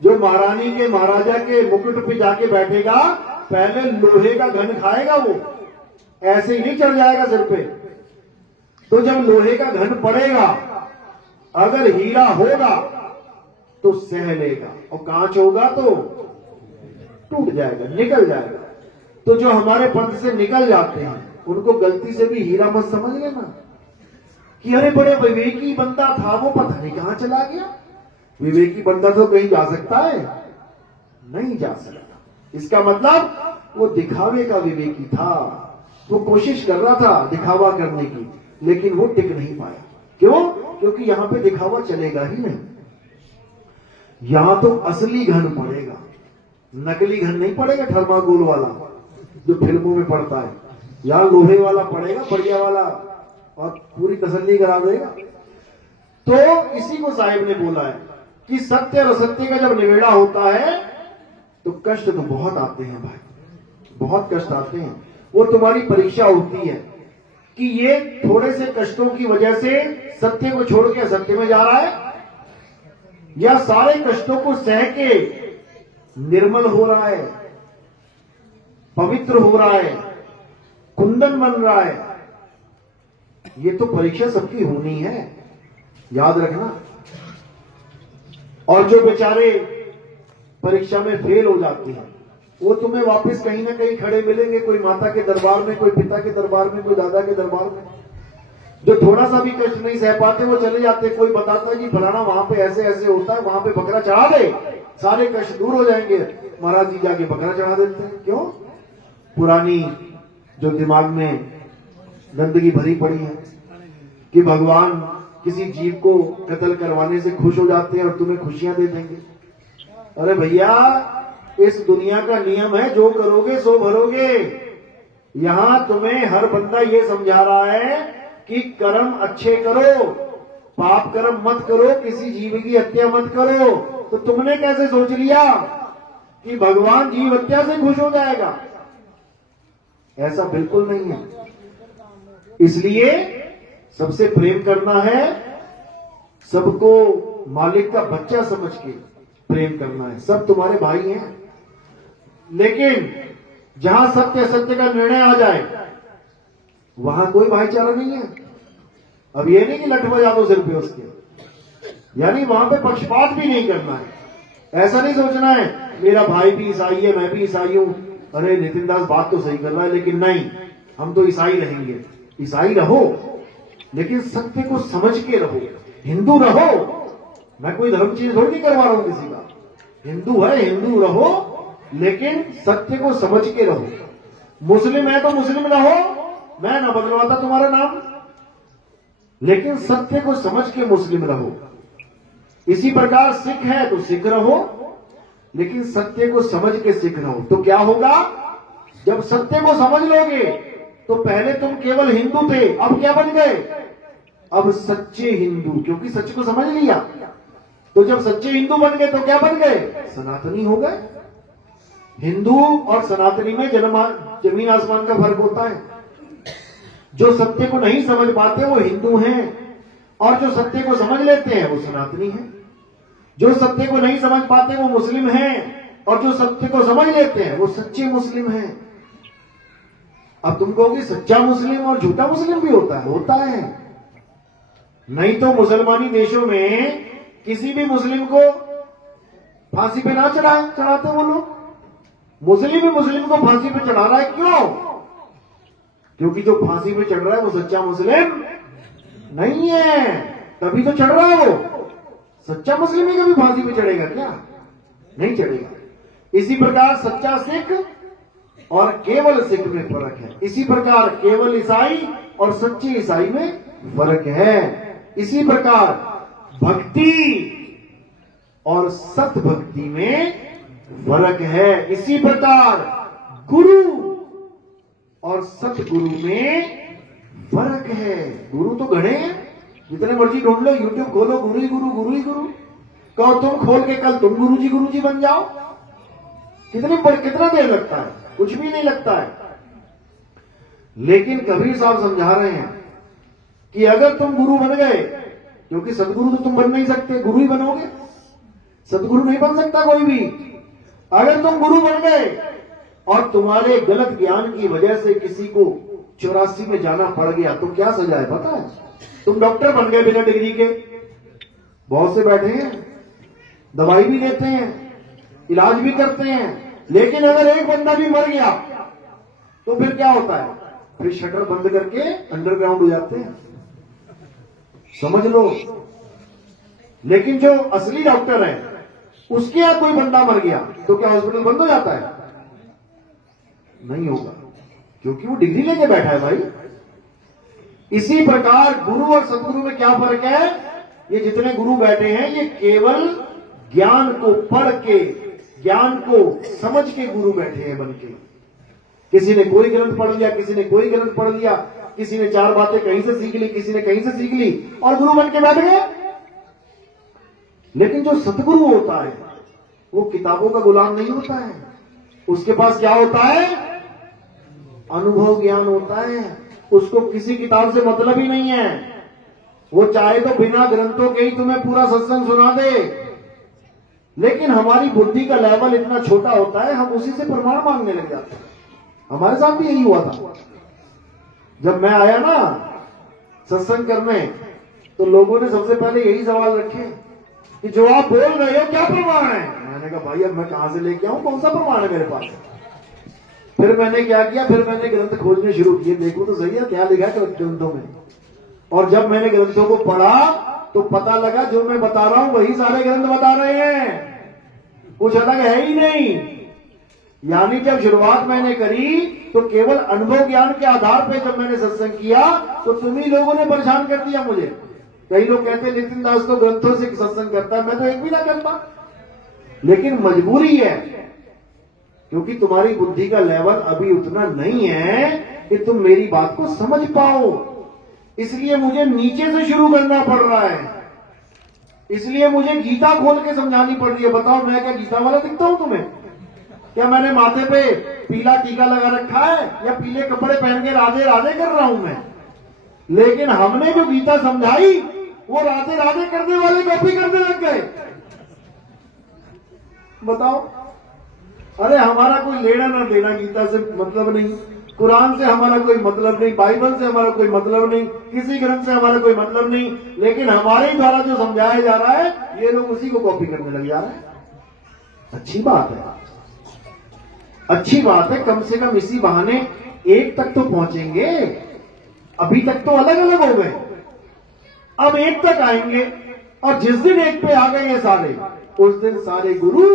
जो महारानी के महाराजा के मुकुट पे जाके बैठेगा, पहले लोहे का घन खाएगा, वो ऐसे ही नहीं चढ़ जाएगा सिर पे। तो जब लोहे का घन पड़ेगा, अगर हीरा होगा तो सह लेगा, और कांच होगा तो टूट जाएगा, निकल जाएगा। तो जो हमारे पर्दे से निकल जाते हैं उनको गलती से भी हीरा मत समझ लेना कि अरे बड़े विवेकी बंदा था, वो पता नहीं कहां चला गया। विवेकी बंदा तो कहीं जा सकता है? नहीं जा सकता। इसका मतलब वो दिखावे का विवेकी था, वो कोशिश कर रहा था दिखावा करने की, लेकिन वो टिक नहीं पाया। क्यों? क्योंकि यहां पे दिखावा चलेगा ही नहीं। यहां तो असली घन पड़ेगा, नकली घन नहीं पड़ेगा, थर्माकोल वाला जो फिल्मों में पड़ता है। यहां लोहे वाला पड़ेगा, बढ़िया वाला, और पूरी तसल्ली करा देगा। तो इसी को साहिब ने बोला है कि सत्य और असत्य का जब निवेड़ा होता है तो कष्ट तो बहुत आते हैं भाई, बहुत कष्ट आते हैं। वो तुम्हारी परीक्षा होती है कि ये थोड़े से कष्टों की वजह से सत्य को छोड़ के असत्य में जा रहा है, या सारे कष्टों को सह के निर्मल हो रहा है, पवित्र हो रहा है, कुंदन बन रहा है। ये तो परीक्षा सबकी होनी है, याद रखना। और जो बेचारे परीक्षा में फेल हो जाते हैं वो तुम्हें वापस कहीं ना कहीं खड़े मिलेंगे, कोई माता के दरबार में, कोई पिता के दरबार में, कोई दादा के दरबार में। जो थोड़ा सा भी कष्ट नहीं सह पाते वो चले जाते। कोई बताता है कि फलाना वहां पे ऐसे ऐसे होता है, वहां पे बकरा चढ़ा दे, सारे कष्ट दूर हो जाएंगे। महाराज जी जाके बकरा चढ़ा देते हैं। क्यों? पुरानी जो दिमाग में गंदगी भरी पड़ी है कि भगवान किसी जीव को कत्ल करवाने से खुश हो जाते हैं और तुम्हें खुशियां दे देंगे। अरे भैया, इस दुनिया का नियम है, जो करोगे सो भरोगे। यहां तुम्हें हर बंदा ये समझा रहा है कि कर्म अच्छे करो, पाप कर्म मत करो, किसी जीव की हत्या मत करो। तो तुमने कैसे सोच लिया कि भगवान जीव हत्या से खुश हो जाएगा? ऐसा बिल्कुल नहीं है। इसलिए सबसे प्रेम करना है, सबको मालिक का बच्चा समझ के प्रेम करना है। सब तुम्हारे भाई हैं, लेकिन जहां सत्य असत्य का निर्णय आ जाए वहां कोई भाईचारा नहीं है। अब ये नहीं कि लठ बजा दो सिर पे उसके, यानी वहां पे पक्षपात भी नहीं करना है। ऐसा नहीं सोचना है मेरा भाई भी ईसाई है, मैं भी ईसाई हूं, अरे नितिन दास बात तो सही कर रहा है, लेकिन नहीं, हम तो ईसाई रहेंगे। ईसाई रहो, लेकिन सत्य को समझ के रहो। हिंदू रहो, मैं कोई धर्म चेंज थोड़ी नहीं करवा रहा हूं किसी का। हिंदू है, हिंदू रहो, लेकिन सत्य को समझ के रहो। मुस्लिम है तो मुस्लिम रहो, मैं ना बदलवाता तुम्हारा नाम, लेकिन सत्य को समझ के मुस्लिम रहो। इसी प्रकार सिख है तो सिख रहो, लेकिन सत्य को समझ के सिख रहो। तो क्या होगा? जब सत्य को समझ लोगे तो पहले तुम केवल हिंदू थे, अब क्या बन गए? अब सच्चे हिंदू, क्योंकि सच को समझ लिया। तो जब सच्चे हिंदू बन गए तो क्या बन गए? सनातनी हो गए। हिंदू और सनातनी में जमीन आसमान का फर्क होता है। जो सत्य को नहीं समझ पाते वो हिंदू हैं, और जो सत्य को समझ लेते हैं वो सनातनी हैं। जो सत्य को नहीं समझ पाते वो मुस्लिम हैं, और जो सत्य को समझ लेते हैं वो सच्चे मुस्लिम हैं। अब तुम कहोगे सच्चा मुस्लिम और झूठा मुस्लिम भी होता है? होता है। नहीं तो मुसलमानी देशों में किसी भी मुस्लिम को फांसी पे ना चढ़ाते वो लोग। मुस्लिम ही मुस्लिम को फांसी पे चढ़ा रहा है। क्यों? क्योंकि जो फांसी पे चढ़ रहा है वो सच्चा मुस्लिम नहीं है, तभी तो चढ़ रहा है वो। सच्चा मुस्लिम ही कभी फांसी पे चढ़ेगा क्या? नहीं चढ़ेगा। इसी प्रकार सच्चा सिख और केवल सिख में फर्क है। इसी प्रकार केवल ईसाई और सच्चे ईसाई में फर्क है। इसी प्रकार भक्ति और सत भक्ति में फर्क है। इसी प्रकार गुरु और सतगुरु में फर्क है। गुरु तो घड़े हैं, जितने मर्जी ढूंढ लो, यूट्यूब खोलो, गुरु ही गुरु, गुरु ही गुरु। कहो तुम खोल के कल तुम गुरु जी बन जाओ। कितना देर लगता है? कुछ भी नहीं लगता है। लेकिन कबीर साहब समझा रहे हैं कि अगर तुम गुरु बन गए, क्योंकि सदगुरु तो तुम बन नहीं सकते, गुरु ही बनोगे, सदगुरु नहीं बन सकता कोई भी। अगर तुम गुरु बन गए और तुम्हारे गलत ज्ञान की वजह से किसी को 84 में जाना पड़ गया तो क्या सजा है पता है? तुम डॉक्टर बन गए बिना डिग्री के, बहुत से बैठे हैं, दवाई भी देते हैं, इलाज भी करते हैं, लेकिन अगर एक बंदा भी मर गया तो फिर क्या होता है? फिर शटर बंद करके अंडरग्राउंड हो जाते हैं, समझ लो। लेकिन जो असली डॉक्टर है उसके यहां कोई बंदा मर गया तो क्या हॉस्पिटल बंद हो जाता है? नहीं होगा, क्योंकि वो डिग्री लेके बैठा है भाई। इसी प्रकार गुरु और सदगुरु में क्या फर्क है? ये जितने गुरु बैठे हैं ये केवल ज्ञान को पढ़ के, ज्ञान को समझ के गुरु बैठे हैं बन के। किसी ने कोई ग्रंथ पढ़ लिया, किसी ने कोई ग्रंथ पढ़ लिया, किसी ने 4 बातें कहीं से सीख ली, किसी ने कहीं से सीख ली और गुरु बन के बैठ गए। लेकिन जो सतगुरु होता है वो किताबों का गुलाम नहीं होता है, उसके पास क्या होता है? अनुभव ज्ञान होता है। उसको किसी किताब से मतलब ही नहीं है, वो चाहे तो बिना ग्रंथों के ही तुम्हें पूरा सत्संग सुना दे। लेकिन हमारी बुद्धि का लेवल इतना छोटा होता है, हम उसी से प्रमाण मांगने लग जाते हैं। हमारे साथ भी यही हुआ था। जब मैं आया ना सत्संग करने तो लोगों ने सबसे पहले यही सवाल रखे कि जो आप बोल रहे हो क्या प्रमाण है? मैंने कहा भाई अब मैं कहां से लेके आऊं, कौन सा प्रमाण है मेरे पास? फिर मैंने क्या किया, फिर मैंने ग्रंथ खोजने शुरू किए, देखो तो सही है क्या लिखा है ग्रंथों में। और जब मैंने ग्रंथों को पढ़ा तो पता लगा जो मैं बता रहा हूं वही सारे ग्रंथ बता रहे हैं, कुछ अलग है ही नहीं। यानी जब शुरुआत मैंने करी तो केवल अनुभव ज्ञान के आधार पर जब मैंने सत्संग किया तो तुम ही लोगों ने परेशान कर दिया मुझे। कई लोग कहते हैं नितिन दास तो ग्रंथों से सत्संग करता है, मैं तो एक भी ना करता। लेकिन मजबूरी है, क्योंकि तुम्हारी बुद्धि का लेवल अभी उतना नहीं है कि तुम मेरी बात को समझ पाओ। इसलिए मुझे नीचे से शुरू करना पड़ रहा है, इसलिए मुझे गीता खोल के समझानी पड़ रही है। बताओ मैं क्या गीता वाला दिखता हूं तुम्हें? क्या मैंने माथे पे पीला टीका लगा रखा है या पीले कपड़े पहन के राधे राधे कर रहा हूं मैं? लेकिन हमने जो गीता समझाई वो राधे राधे करने वाले कॉपी करने लग गए। बताओ, अरे हमारा कोई लेना ना देना गीता से मतलब नहीं, कुरान से हमारा कोई मतलब नहीं, बाइबल से हमारा कोई मतलब नहीं, किसी ग्रंथ से हमारा कोई मतलब नहीं, लेकिन हमारे द्वारा जो समझाया जा रहा है ये लोग उसी को कॉपी करने लग जा रहे हैं। अच्छी बात है, अच्छी बात है, कम से कम इसी बहाने एक तक तो पहुंचेंगे। अभी तक तो अलग अलग हो गए, अब एक तक आएंगे। और जिस दिन एक पे आ गए ये सारे, उस दिन सारे गुरु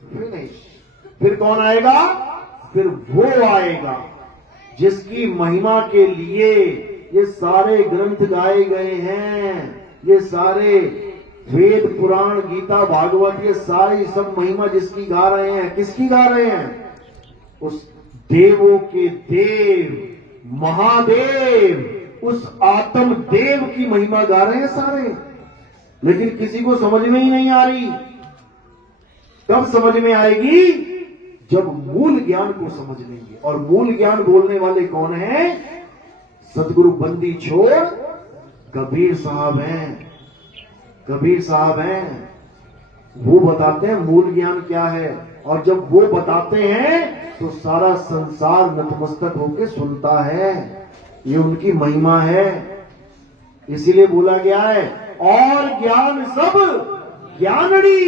फिनिश। फिर कौन आएगा? फिर वो आएगा जिसकी महिमा के लिए ये सारे ग्रंथ गाए गए हैं, ये सारे वेद पुराण गीता भागवत ये सारी सब महिमा जिसकी गा रहे हैं। किसकी गा रहे हैं? उस देवों के देव महादेव, उस आत्म देव की महिमा गा रहे हैं सारे। लेकिन किसी को समझ में ही नहीं आ रही। कब समझ में आएगी? जब मूल ज्ञान को समझ लेंगे। और मूल ज्ञान बोलने वाले कौन है? सदगुरु बंदी छोड़ कबीर साहब हैं। कबीर साहब हैं, वो बताते हैं मूल ज्ञान क्या है। और जब वो बताते हैं तो सारा संसार नतमस्तक होकर सुनता है। ये उनकी महिमा है। इसीलिए बोला गया है और ज्ञान सब ज्ञानड़ी,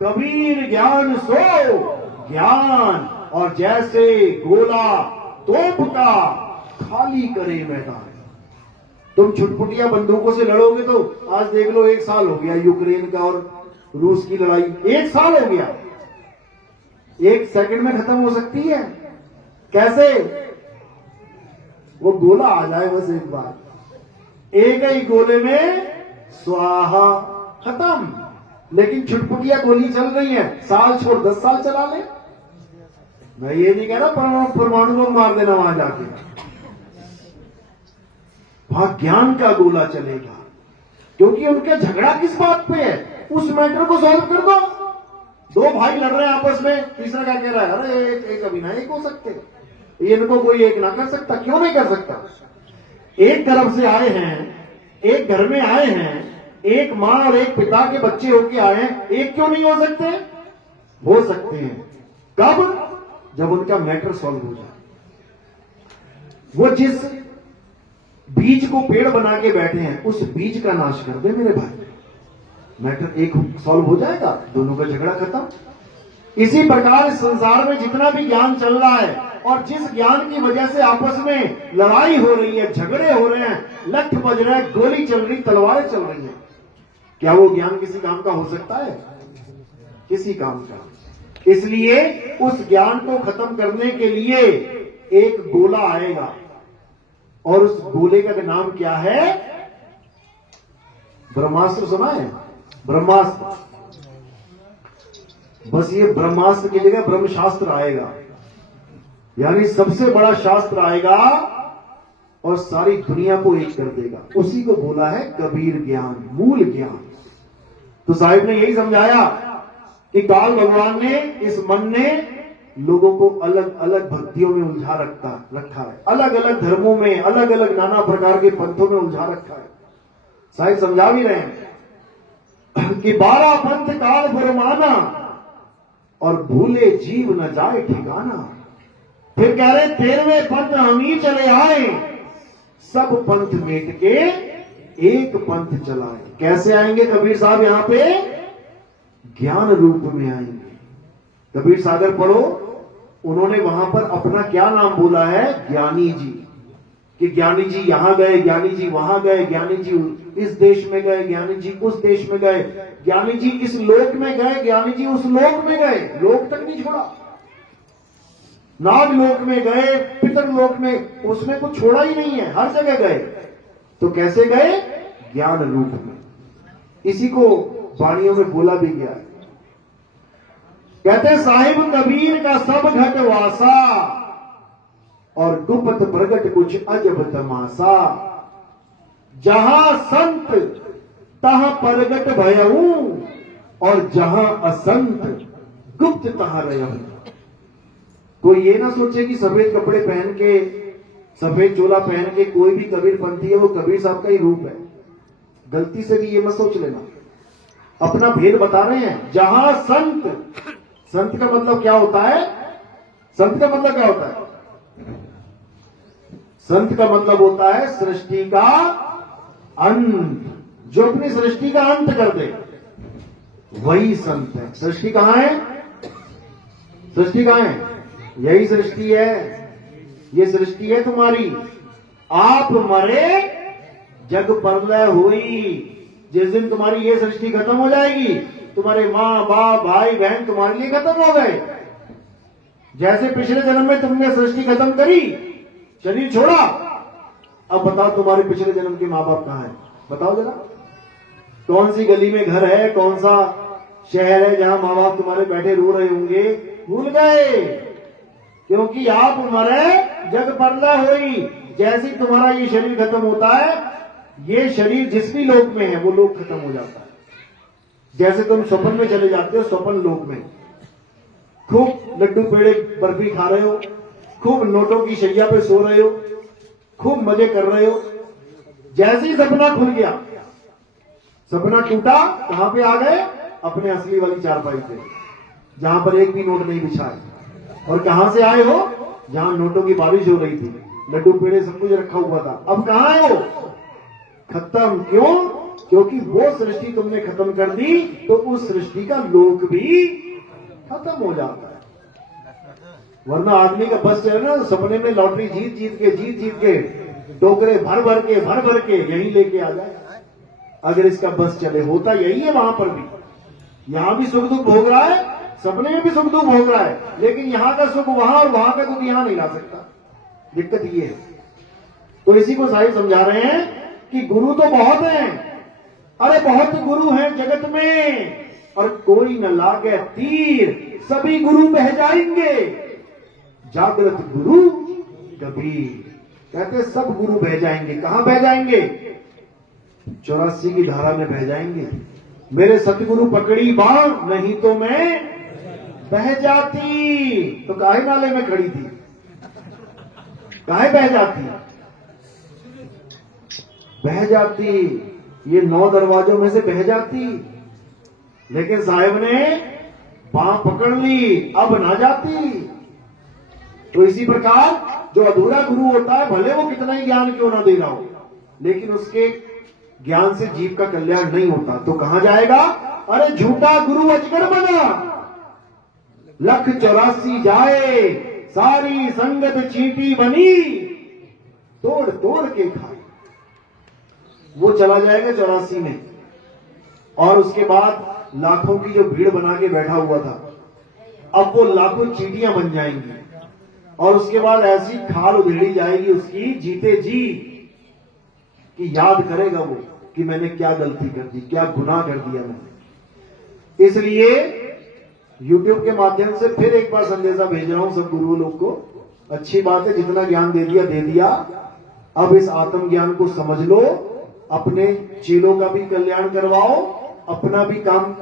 कबीर ज्ञान सो ज्ञान। और जैसे गोला तोप का खाली करे मैदान। तुम छुटपुटिया बंदूकों से लड़ोगे तो आज देख लो 1 साल हो गया यूक्रेन का और रूस की लड़ाई, 1 साल हो गया। 1 सेकंड में खत्म हो सकती है। कैसे? वो गोला आ जाए बस एक बार, एक ही गोले में स्वाहा, खत्म। लेकिन छुटपुटिया गोली चल रही है, साल छोड़ 10 साल चला ले। मैं ये नहीं कह रहा परमाणु बम मार देना वहां जाके, वहां ज्ञान का गोला चलेगा। क्योंकि उनका झगड़ा किस बात पे है? उस मैटर को सॉल्व कर दो। 2 भाई लड़ रहे हैं आपस में, तीसरा क्या कह रहा है? अरे एक अभी ना एक हो सकते, इनको कोई एक ना कर सकता। क्यों नहीं कर सकता? एक तरफ से आए हैं, एक घर में आए हैं, एक मां और एक पिता के बच्चे होके आए हैं, एक क्यों नहीं हो सकते? हो सकते हैं। कब? जब उनका मैटर सॉल्व हो जाए। वो जिस बीज को पेड़ बना के बैठे हैं उस बीज का नाश कर दे मेरे भाई। मैटर एक सॉल्व हो जाएगा, दोनों का झगड़ा खत्म। इसी प्रकार इस संसार में जितना भी ज्ञान चल रहा है और जिस ज्ञान की वजह से आपस में लड़ाई हो रही है, झगड़े हो रहे हैं, लठ बज रहे हैं, गोली चल रही, तलवारें चल रही हैं, क्या वो ज्ञान किसी काम का हो सकता है? किसी काम का। इसलिए उस ज्ञान को खत्म करने के लिए एक गोला आएगा और उस गोले का नाम क्या है? ब्रह्मास्त्र। सुना है? ब्रह्मास्त्र। बस ये ब्रह्मास्त्र की जगह ब्रह्मशास्त्र आएगा, यानी सबसे बड़ा शास्त्र आएगा और सारी दुनिया को एक कर देगा। उसी को बोला है कबीर ज्ञान, मूल ज्ञान। तो साहिब ने यही समझाया कि काल भगवान ने, इस मन ने लोगों को अलग अलग भक्तियों में उलझा रखा है, अलग अलग धर्मों में, अलग अलग नाना प्रकार के पंथों में उलझा रखा है। साहिब समझा भी रहे हैं कि 12 पंथ काल फरमाना और भूले जीव न जाए ठिकाना। फिर कह रहे 13वें पंथ हम ही चले आए, सब पंथ मेट के एक पंथ चलाए। कैसे आएंगे कबीर साहब? यहां पे ज्ञान रूप में आएंगे। कबीर सागर पढ़ो, उन्होंने वहां पर अपना क्या नाम बोला है? ज्ञानी जी। कि ज्ञानी जी यहां गए, ज्ञानी जी वहां गए, ज्ञानी जी इस देश में गए, ज्ञानी जी उस देश में गए, ज्ञानी जी इस लोक में गए, ज्ञानी जी उस लोक में गए। लोक तक नहीं छोड़ा, नाग लोक में गए, पितर लोक में, उसमें कुछ छोड़ा ही नहीं है, हर जगह गए। तो कैसे गए? ज्ञान रूप में। इसी को वाणियों में बोला भी गया है। कहते साहिब कबीर का सब घट वासा और गुप्त प्रगट कुछ अजब तमाशा। जहां संत तहां प्रगट भयऊ और जहां असंत गुप्त तहां रहूं। कोई ये ना सोचे कि सफेद कपड़े पहन के, सफेद चोला पहन के कोई भी कबीर पंथी है वो कबीर साहब का ही रूप है। गलती से भी ये मत सोच लेना। अपना भेद बता रहे हैं। जहां संत, संत का मतलब क्या होता है? संत का मतलब क्या होता है? संत का मतलब होता है सृष्टि का अंत। जो अपनी सृष्टि का अंत कर दे वही संत है। सृष्टि कहां है? सृष्टि कहां है? यही सृष्टि है। ये सृष्टि है तुम्हारी। आप मरे जग प्रलय हुई। जिस दिन तुम्हारी ये सृष्टि खत्म हो जाएगी, तुम्हारे माँ बाप भाई बहन तुम्हारे लिए खत्म हो गए। जैसे पिछले जन्म में तुमने सृष्टि खत्म करी, शरीर छोड़ा, अब बताओ तुम्हारे पिछले जन्म के माँ बाप कहां है? बताओ जरा। कौन सी गली में घर है, कौन सा शहर है जहां माँ बाप तुम्हारे बैठे रो रहे होंगे? भूल गए, क्योंकि आप मरे जग प्रलय हुई। जैसे तुम्हारा ये शरीर खत्म होता है, ये शरीर जिस भी लोक में है वो लोक खत्म हो जाता है। जैसे तुम स्वप्न में चले जाते हो, स्वप्न लोक में खूब लड्डू पेड़े बर्फी खा रहे हो, खूब नोटों की शैया पे सो रहे हो, खूब मजे कर रहे हो। जैसे ही सपना खुल गया, सपना टूटा, कहां पे आ गए? अपने असली वाली चारपाई पे, जहां पर एक भी नोट नहीं बिछा है। और कहां से आए हो? जहां नोटों की बारिश हो रही थी, लड्डू पेड़े सब कुछ रखा हुआ था। अब कहां है वो? खत्म। क्यों? क्योंकि वो सृष्टि तुमने खत्म कर दी तो उस सृष्टि का लोक भी खत्म हो जाता है। वरना आदमी का बस है ना, सपने में लॉटरी जीत जीत के टोकरे भर भर के यहीं लेके आ जाए। अगर इसका बस चले, होता यही है वहां पर भी। यहां भी सुख दुख भोग रहा है, सपने में भी सुख दुख भोग रहा है, लेकिन यहां का सुख वहां और वहां का दुख यहां नहीं ला सकता। दिक्कत ये है। तो इसी को साहिब समझा रहे हैं कि गुरु तो बहुत हैं, अरे बहुत गुरु हैं जगत में, और कोई न लागे तीर, सभी गुरु बह जाएंगे। जागृत गुरु कबीर। कहते सब गुरु बह जाएंगे। कहां बह जाएंगे? 84 की धारा में बह जाएंगे। मेरे सतगुरु पकड़ी बाण, नहीं तो मैं बह जाती। तो काहे नाले में खड़ी थी? काहे बह जाती? बह जाती। ये 9 दरवाजों में से बह जाती, लेकिन साहिब ने बांह पकड़ ली, अब ना जाती। तो इसी प्रकार जो अधूरा गुरु होता है, भले वो कितना ही ज्ञान क्यों ना दे रहा हो, लेकिन उसके ज्ञान से जीव का कल्याण नहीं होता तो कहां जाएगा? अरे झूठा गुरु अजगर बना, 184 जाए, सारी संगत चींटी बनी, तोड़ तोड़ के खाए। वो चला जाएगा 84 में, और उसके बाद लाखों की जो भीड़ बना के बैठा हुआ था, अब वो लाखों चींटियां बन जाएंगी, और उसके बाद ऐसी खाल उधेड़ी जाएगी उसकी जीते जी कि याद करेगा वो कि मैंने क्या गलती कर दी, क्या गुनाह कर दिया मैंने। इसलिए YouTube के माध्यम से फिर एक बार संदेशा भेज रहा हूं सब गुरु लोग को। अच्छी बात है, जितना ज्ञान दे दिया दे दिया, अब इस आत्म ज्ञान को समझ लो, अपने चेलों का भी कल्याण करवाओ, अपना भी काम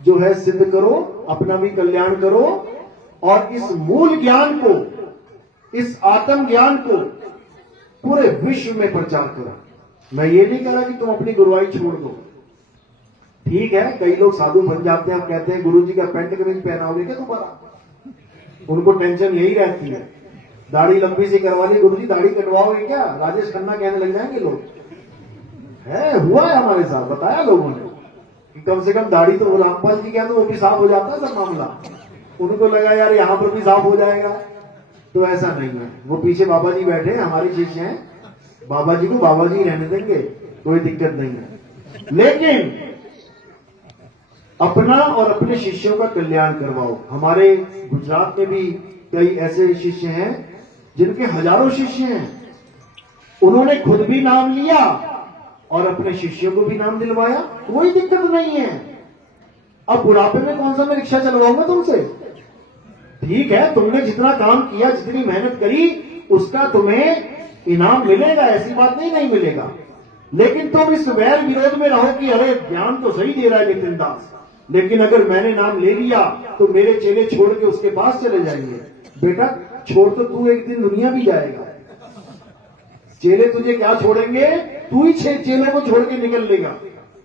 जो है सिद्ध करो, अपना भी कल्याण करो, और इस मूल ज्ञान को, इस आत्म ज्ञान को पूरे विश्व में प्रचार करो। मैं ये नहीं कह रहा कि तुम अपनी गुरुवाई छोड़ दो, ठीक है, कई लोग साधु बन जाते हैं, अब कहते हैं गुरु जी का पैंट कमीज पहनाओगे क्या दोबारा? उनको टेंशन यही रहती है। दाढ़ी लंबी सी करवा ली, गुरु जी दाढ़ी कटवाओगे क्या? राजेश खन्ना कहने लग जाएंगे लोग। है, हुआ है हमारे साथ, बताया लोगों ने कि कम से कम दाढ़ी तो रामपाल जी कहते वो भी साफ हो जाता है सब मामला। उनको लगा यार यहां पर भी साफ हो जाएगा, तो ऐसा नहीं है। वो पीछे बाबा जी बैठे हैं, हमारे शिष्य हैं, बाबा जी को बाबा जी रहने देंगे, कोई दिक्कत नहीं है। लेकिन अपना और अपने शिष्यों का कल्याण करवाओ। हमारे गुजरात में भी कई ऐसे शिष्य हैं जिनके हजारों शिष्य हैं, उन्होंने खुद भी नाम लिया और अपने शिष्यों को भी नाम दिलवाया, कोई दिक्कत नहीं है। अब बुढ़ापे में कौन सा मैं रिक्शा चलवाऊंगा तुमसे? ठीक है, तुमने जितना काम किया, जितनी मेहनत करी, उसका तुम्हें इनाम मिलेगा, ऐसी बात नहीं मिलेगा। लेकिन तुम इस वैर विरोध में रहो कि अरे ज्ञान तो सही दे रहा है नितिन दास, लेकिन अगर मैंने नाम ले लिया तो मेरे चेले छोड़ के उसके पास चले जाएंगे। बेटा छोड़ तो तू एक दिन दुनिया भी जाएगा, चेले तुझे क्या छोड़ेंगे? तू ही चेलों को छोड़ के निकल लेगा,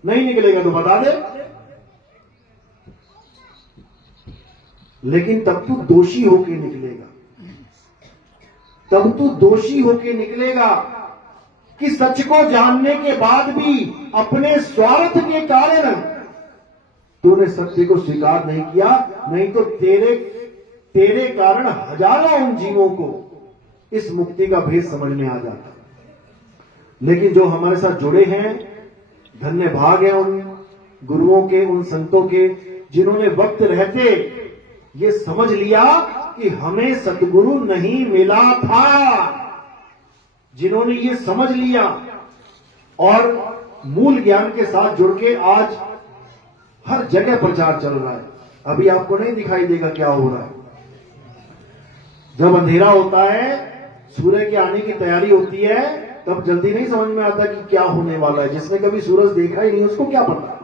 नहीं निकलेगा तो बता दे। लेकिन तब तू दोषी होके निकलेगा, तब तू दोषी होके निकलेगा कि सच को जानने के बाद भी अपने स्वार्थ के कारण तूने सत्य को स्वीकार नहीं किया, नहीं तो तेरे कारण हजारों उन जीवों को इस मुक्ति का भेद समझ में आ जाता। लेकिन जो हमारे साथ जुड़े हैं, धन्य भाग है उन गुरुओं के, उन संतों के, जिन्होंने वक्त रहते ये समझ लिया कि हमें सतगुरु नहीं मिला था, जिन्होंने ये समझ लिया और मूल ज्ञान के साथ जुड़ के आज हर जगह प्रचार चल रहा है। अभी आपको नहीं दिखाई देगा क्या हो रहा है। जब अंधेरा होता है, सूर्य के आने की तैयारी होती है, तब जल्दी नहीं समझ में आता कि क्या होने वाला है। जिसने कभी सूरज देखा ही नहीं उसको क्या पता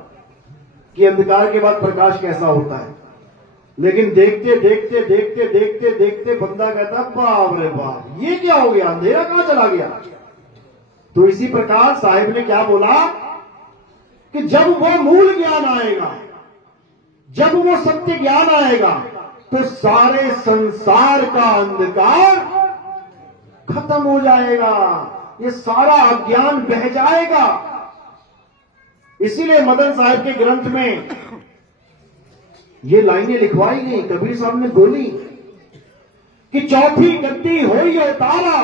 कि अंधकार के बाद प्रकाश कैसा होता है। लेकिन देखते देखते देखते देखते देखते बंदा कहता बाप रे बाप, ये क्या हो गया, अंधेरा कहां चला गया। तो इसी प्रकार साहिब ने क्या बोला कि जब वो मूल ज्ञान आएगा, जब वो सत्य ज्ञान आएगा, तो सारे संसार का अंधकार खत्म हो जाएगा, ये सारा अज्ञान बह जाएगा। इसीलिए मदन साहिब के ग्रंथ में ये लाइनें लिखवाई गई, कबीर साहब ने बोली कि चौथी गद्दी होई अवतारा,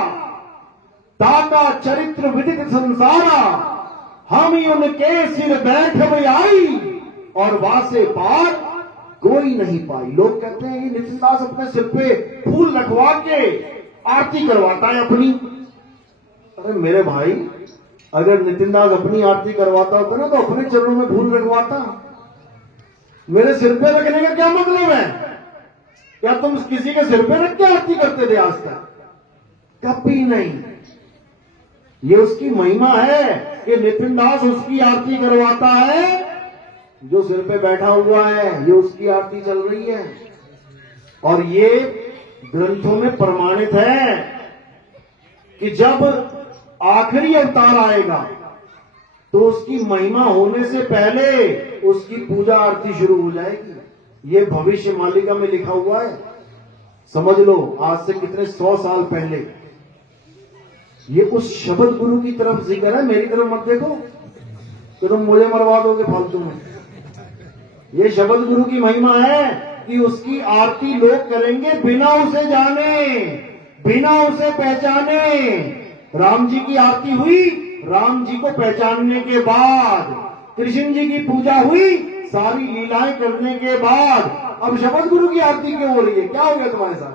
ताका चरित्र विदित संसारा, हम ही उनके सिर बैठ में आई और वासे पार कोई नहीं पाई। लोग कहते हैं कि नितिन दास अपने सिर पे फूल रखवा के आरती करवाता है अपनी। अरे मेरे भाई, अगर नितिन दास अपनी आरती करवाता होता ना तो अपने चरणों में फूल रखवाता। मेरे सिर पे रखने का क्या मतलब है? क्या तुम किसी के सिर पे रख के आरती करते थे आज तक? कभी नहीं। ये उसकी महिमा है कि नितिन दास उसकी आरती करवाता है, जो सिर पे बैठा हुआ है ये उसकी आरती चल रही है। और ये ग्रंथों में प्रमाणित है कि जब आखिरी अवतार आएगा तो उसकी महिमा होने से पहले उसकी पूजा आरती शुरू हो जाएगी। ये भविष्य मालिका में लिखा हुआ है, समझ लो। आज से कितने 100 साल पहले ये उस शब्द गुरु की तरफ जिक्र है, मेरी तरफ मत देखो। तो तुम मुझे मरवा दोगे फालतू में। ये शब्द गुरु की महिमा है कि उसकी आरती लोग करेंगे बिना उसे जाने, बिना उसे पहचाने। राम जी की आरती हुई राम जी को पहचानने के बाद, कृष्ण जी की पूजा हुई सारी लीलाएं करने के बाद। अब शब्द गुरु की आरती क्यों हो रही है? क्या हो गया तुम्हारे साथ?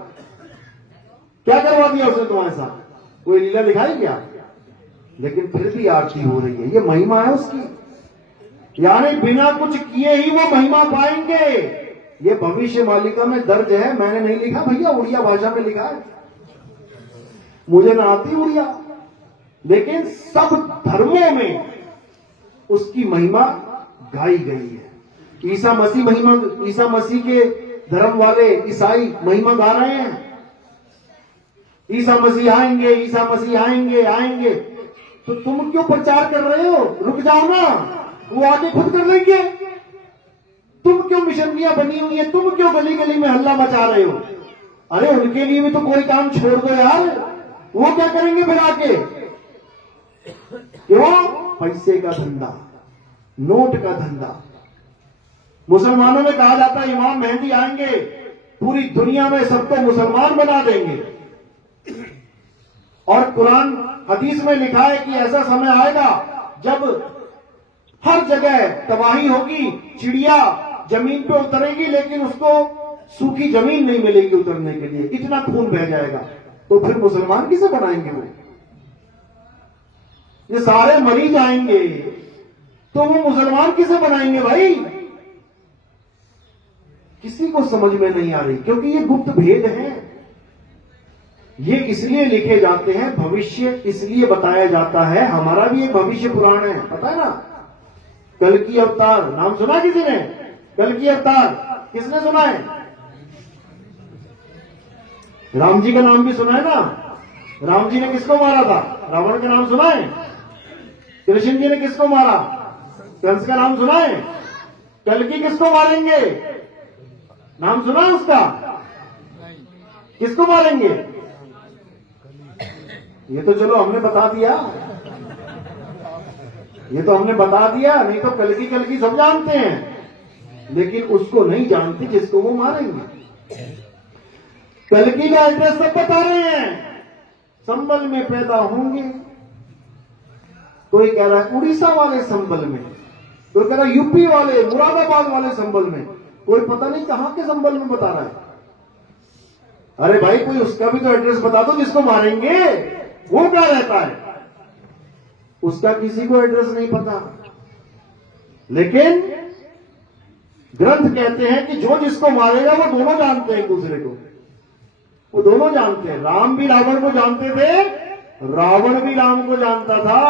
क्या करवा दिया उसने तुम्हारे साथ? कोई लीला दिखाई क्या? लेकिन फिर भी आरती हो रही है। ये महिमा है उसकी, यानी बिना कुछ किए ही वो महिमा पाएंगे। ये भविष्य मालिका में दर्ज है, मैंने नहीं लिखा भैया, उड़िया भाषा में लिखा है। मुझे ना आती उड़िया, लेकिन सब धर्मों में उसकी महिमा गाई गई है। ईसा मसीह के धर्म वाले ईसाई महिमा गा रहे हैं। ईसा मसीह आएंगे, ईसा मसीह आएंगे, आएंगे। तो तुम क्यों प्रचार कर रहे हो? रुक जाओ ना, वो आगे खुद कर लेंगे। तुम क्यों मिशनरियां बनी हुई है? तुम क्यों गली गली में हल्ला मचा रहे हो? अरे उनके लिए भी तो कोई काम छोड़ दो यार। वो क्या करेंगे फिर आके? क्यों? पैसे का धंधा, नोट का धंधा। मुसलमानों में कहा जाता है इमाम मेहदी आएंगे, पूरी दुनिया में सबको मुसलमान बना देंगे। और कुरान हदीस में लिखा है कि ऐसा समय आएगा जब हर जगह तबाही होगी, चिड़िया जमीन पे उतरेगी लेकिन उसको सूखी जमीन नहीं मिलेगी उतरने के लिए, इतना खून बह जाएगा। तो फिर मुसलमान किसे बनाएंगे? वो ये सारे मरी जाएंगे, तो वो मुसलमान किसे बनाएंगे भाई? किसी को समझ में नहीं आ रही, क्योंकि ये गुप्त भेद है। ये इसलिए लिखे जाते हैं, भविष्य इसलिए बताया जाता है। हमारा भी एक भविष्य पुराण है, पता है ना? कल की अवतार नाम सुना किसी ने? कल की अवतार किसने सुना है? राम जी का नाम भी सुना है ना? राम जी ने किसको मारा था? रावण का नाम सुना है? कृष्ण जी ने किसको मारा? कंस का नाम सुना है? कल की किसको मारेंगे? नाम सुना है उसका? किसको मारेंगे? ये तो चलो हमने बता दिया, ये तो हमने बता दिया। नहीं तो कल की सब जानते हैं, लेकिन उसको नहीं जानते जिसको वो मारेंगे। कल की का एड्रेस सब बता रहे हैं। संबल में पैदा होंगे, कोई कह रहा है उड़ीसा वाले संबल में, कोई कह रहा है यूपी वाले मुरादाबाद वाले संबल में, कोई पता नहीं कहां के संबल में बता रहा है। अरे भाई कोई उसका भी तो एड्रेस बता दो जिसको मारेंगे। वो क्या रहता है? उसका किसी को एड्रेस नहीं पता। लेकिन ग्रंथ कहते हैं कि जो जिसको मारेगा वो दोनों जानते हैं एक दूसरे को, वो दोनों जानते हैं। राम भी रावण को जानते थे, रावण भी राम को जानता था।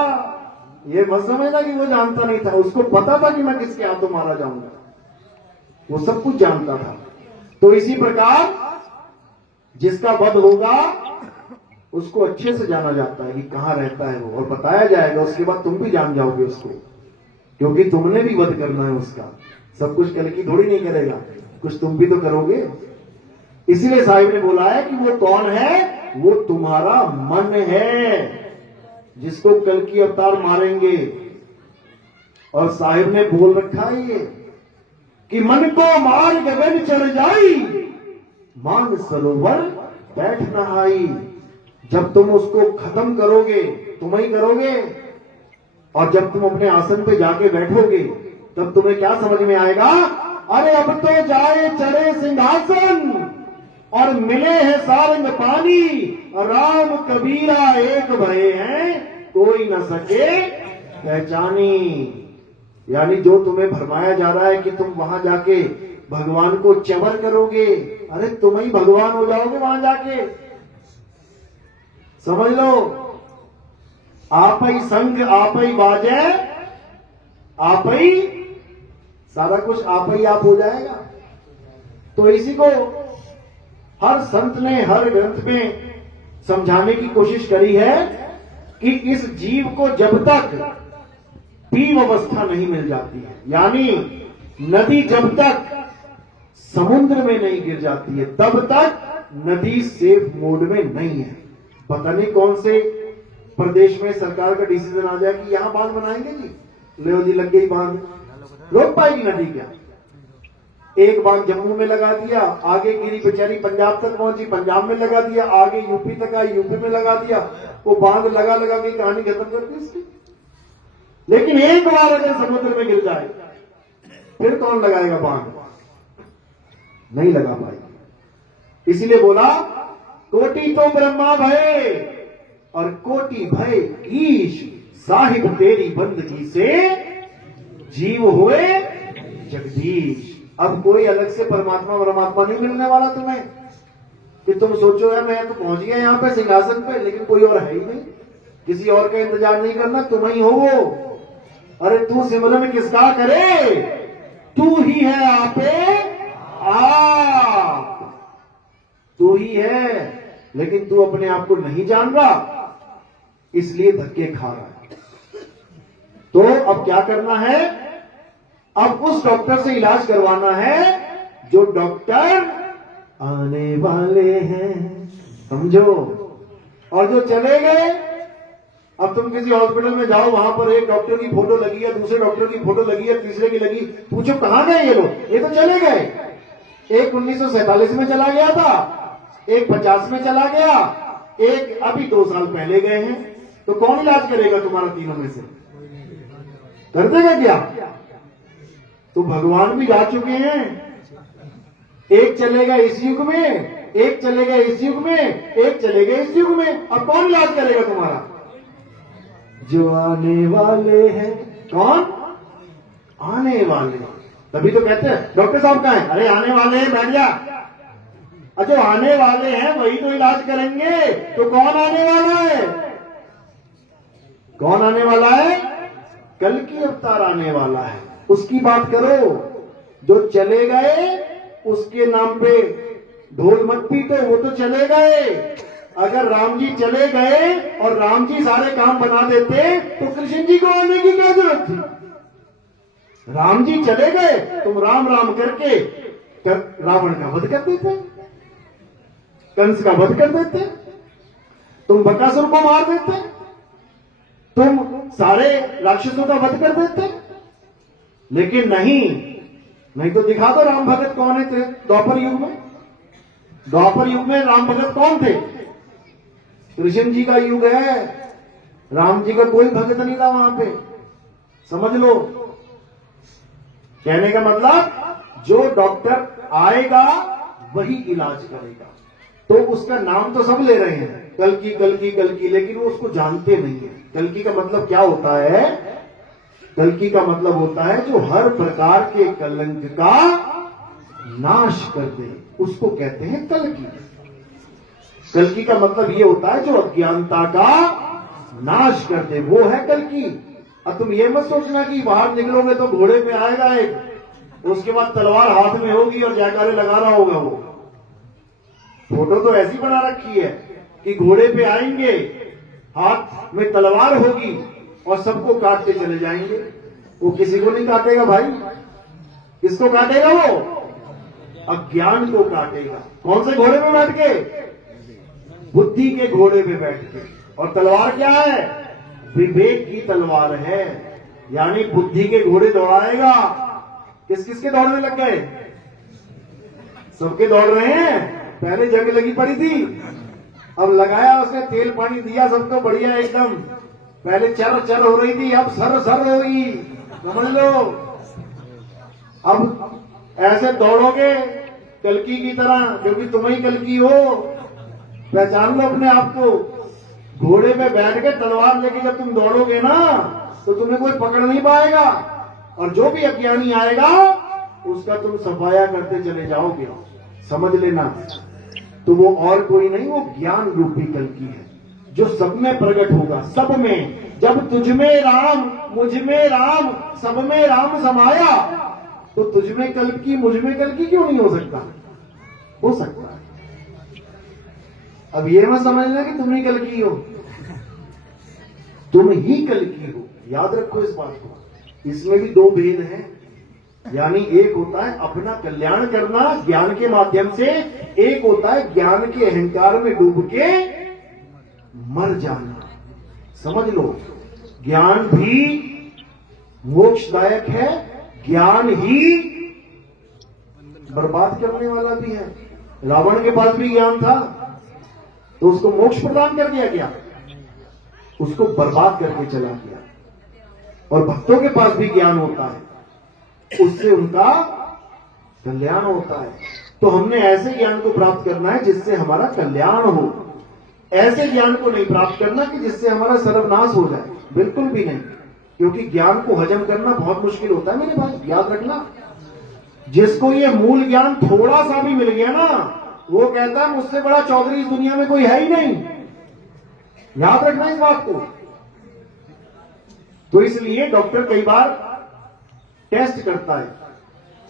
ये मत समझना कि वो जानता नहीं था, उसको पता था कि मैं किसके हाथों मारा जाऊंगा, वो सब कुछ जानता था। तो इसी प्रकार जिसका वध होगा उसको अच्छे से जाना जाता है कि कहां रहता है वो, और बताया जाएगा। उसके बाद तुम भी जान जाओगे उसको, क्योंकि तुमने भी वध करना है उसका। सब कुछ कल की थोड़ी नहीं करेगा, कुछ तुम भी तो करोगे। इसीलिए साहिब ने बोला है कि वो कौन है? वो तुम्हारा मन है, जिसको कल की अवतार मारेंगे। और साहिब ने बोल रखा है ये कि मन को मार गगन चढ़ जाई, मान सरोवर बैठ नहाई। जब तुम उसको खत्म करोगे, तुम ही करोगे, और जब तुम अपने आसन पे जाके बैठोगे तब तुम्हें क्या समझ में आएगा? अरे अब तो जाए चढ़े सिंहासन और मिले हैं सारंग पानी, राम कबीरा एक भये हैं, कोई न सके पहचानी। यानी जो तुम्हें भरमाया जा रहा है कि तुम वहां जाके भगवान को चवर करोगे, अरे तुम ही भगवान हो जाओगे वहां जाके। समझ लो, आप ही संग आप ही बाजे, आप ही सारा कुछ आप ही आप हो जाएगा। तो इसी को हर संत ने हर ग्रंथ में समझाने की कोशिश करी है कि इस जीव को जब तक पीव अवस्था नहीं मिल जाती है, यानी नदी जब तक समुद्र में नहीं गिर जाती है, तब तक नदी सेफ मोड में नहीं है। पता नहीं कौन से प्रदेश में सरकार का डिसीजन आ जाए कि यहां बांध बनाएंगे जी, ले जी लग गई बांध, रोक पाएगी नदी क्या? एक बांध जम्मू में लगा दिया, आगे गिरी बेचारी पंजाब तक पहुंची, पंजाब में लगा दिया, आगे यूपी तक आई, यूपी में लगा दिया। वो बांध लगा लगा के कहानी खत्म कर दी इसकी। लेकिन एक बार अगर समुद्र में गिर जाए फिर कौन लगाएगा बांध? नहीं लगा पाएगी। इसीलिए बोला कोटि तो ब्रह्मा भय और कोटि भय ईश, साहिब तेरी बंदगी से जीव हुए जगदीश। अब कोई अलग से परमात्मा नहीं मिलने वाला तुम्हें कि तुम सोचो यार मैं तो पहुंच गया यहां पे सिंहासन पे, लेकिन कोई और है ही नहीं, किसी और का इंतजार नहीं करना, तुम ही हो वो। अरे तू सिमरन किसका करे, तू ही है आपे आप, तू ही है, लेकिन तू अपने आप को नहीं जान रहा, इसलिए धक्के खा रहा है। तो अब क्या करना है? अब उस डॉक्टर से इलाज करवाना है जो डॉक्टर आने वाले हैं, समझो। और जो चले गए, अब तुम किसी हॉस्पिटल में जाओ, वहां पर एक डॉक्टर की फोटो लगी है, दूसरे डॉक्टर की फोटो लगी है, तीसरे की लगी, पूछो कहां गए ये लोग? ये तो चले गए। एक 1947 में चला गया था, एक 50 में चला गया, एक अभी 2 साल पहले गए हैं। तो कौन इलाज करेगा तुम्हारा तीनों में से? कर देगा क्या? तो भगवान भी जा चुके हैं, एक चलेगा इस युग में, एक चलेगा इस युग में, एक चलेगा इस युग में। अब कौन इलाज करेगा तुम्हारा? जो आने वाले हैं। कौन? आने वाले। तभी तो कहते हैं डॉक्टर साहब कहाँ हैं? अरे आने वाले हैं, बैठ जा। जो आने वाले हैं वही तो इलाज करेंगे। तो कौन आने वाला है? कौन आने वाला है? कल की अवतार आने वाला है, उसकी बात करो। जो चले गए उसके नाम पे ढोल मत पीटो, वो तो चले गए। अगर राम जी चले गए और राम जी सारे काम बना देते तो कृष्ण जी को आने की क्या जरूरत थी? राम जी चले गए, तुम राम राम करके रावण का वध कर देते, कंस का वध कर देते, तुम बकासुर को मार देते, तुम सारे राक्षसों का वध कर देते। लेकिन नहीं तो दिखा दो राम भगत कौन है द्वापर युग में। द्वापर युग में राम भगत कौन थे? कृष्ण जी का युग है, राम जी का कोई भगत नहीं था वहां पे, समझ लो। कहने का मतलब जो डॉक्टर आएगा वही इलाज करेगा। तो उसका नाम तो सब ले रहे हैं, कल्कि कल्कि कल्कि, लेकिन वो उसको जानते नहीं है। कल्कि का मतलब क्या होता है? कल्कि का मतलब होता है जो हर प्रकार के कलंक का नाश कर दे, उसको कहते हैं कल्कि। कल्कि का मतलब ये होता है जो अज्ञानता का नाश कर दे, वो है कल्कि। अब तुम ये मत सोचना कि बाहर निकलोगे तो घोड़े पे आएगा एक, उसके बाद तलवार हाथ में होगी और जयकारे लगा रहा होगा वो। फोटो तो ऐसी बना रखी है कि घोड़े पे आएंगे, हाथ में तलवार होगी और सबको काटते चले जाएंगे। वो किसी को नहीं काटेगा भाई। किसको काटेगा? वो अज्ञान को काटेगा। कौन से घोड़े पे बैठ के? बुद्धि के घोड़े पे बैठ के। और तलवार क्या है? विवेक की तलवार है, यानी बुद्धि के घोड़े दौड़ाएगा। किस किस के दौड़ने लग गए? सबके दौड़ रहे हैं। पहले जंग लगी पड़ी थी, अब लगाया उसने तेल पानी दिया सबको बढ़िया एकदम। पहले चर चर हो रही थी, अब सर सर होगी, समझ लो। अब ऐसे दौड़ोगे कल्कि की तरह, क्योंकि तुम ही कल्कि हो। पहचान लो अपने आप को। घोड़े पे बैठ के तलवार लेके जब तुम दौड़ोगे ना तो तुम्हें कोई पकड़ नहीं पाएगा, और जो भी अज्ञानी आएगा उसका तुम सफाया करते चले जाओगे। समझ लेना। तो वो और कोई नहीं, वो ज्ञान रूपी कल्कि है जो सब में प्रकट होगा। सब में, जब तुझ में राम मुझ में राम सब में राम समाया, तो तुझ में कल्कि मुझ में कल्कि क्यों नहीं हो सकता? हो सकता है। अब ये मत समझना कि तुम ही कल्कि हो, तुम ही कल्कि हो। याद रखो इस बात को। इसमें भी 2 भेद हैं, यानी एक होता है अपना कल्याण करना ज्ञान के माध्यम से, एक होता है ज्ञान के अहंकार में डूब के मर जाना। समझ लो, ज्ञान भी मोक्षदायक है, ज्ञान ही बर्बाद करने वाला भी है। रावण के पास भी ज्ञान था तो उसको मोक्ष प्रदान कर दिया क्या? उसको बर्बाद करके चला गया। और भक्तों के पास भी ज्ञान होता है, उससे उनका कल्याण होता है। तो हमने ऐसे ज्ञान को प्राप्त करना है जिससे हमारा कल्याण हो। ऐसे ज्ञान को नहीं प्राप्त करना कि जिससे हमारा सर्वनाश हो जाए, बिल्कुल भी नहीं। क्योंकि ज्ञान को हजम करना बहुत मुश्किल होता है मेरे भाई, याद रखना। जिसको ये मूल ज्ञान थोड़ा सा भी मिल गया ना, वो कहता है मुझसे बड़ा चौधरी इस दुनिया में कोई है ही नहीं। याद रखना इस बात को। तो इसलिए डॉक्टर कई बार टेस्ट करता है,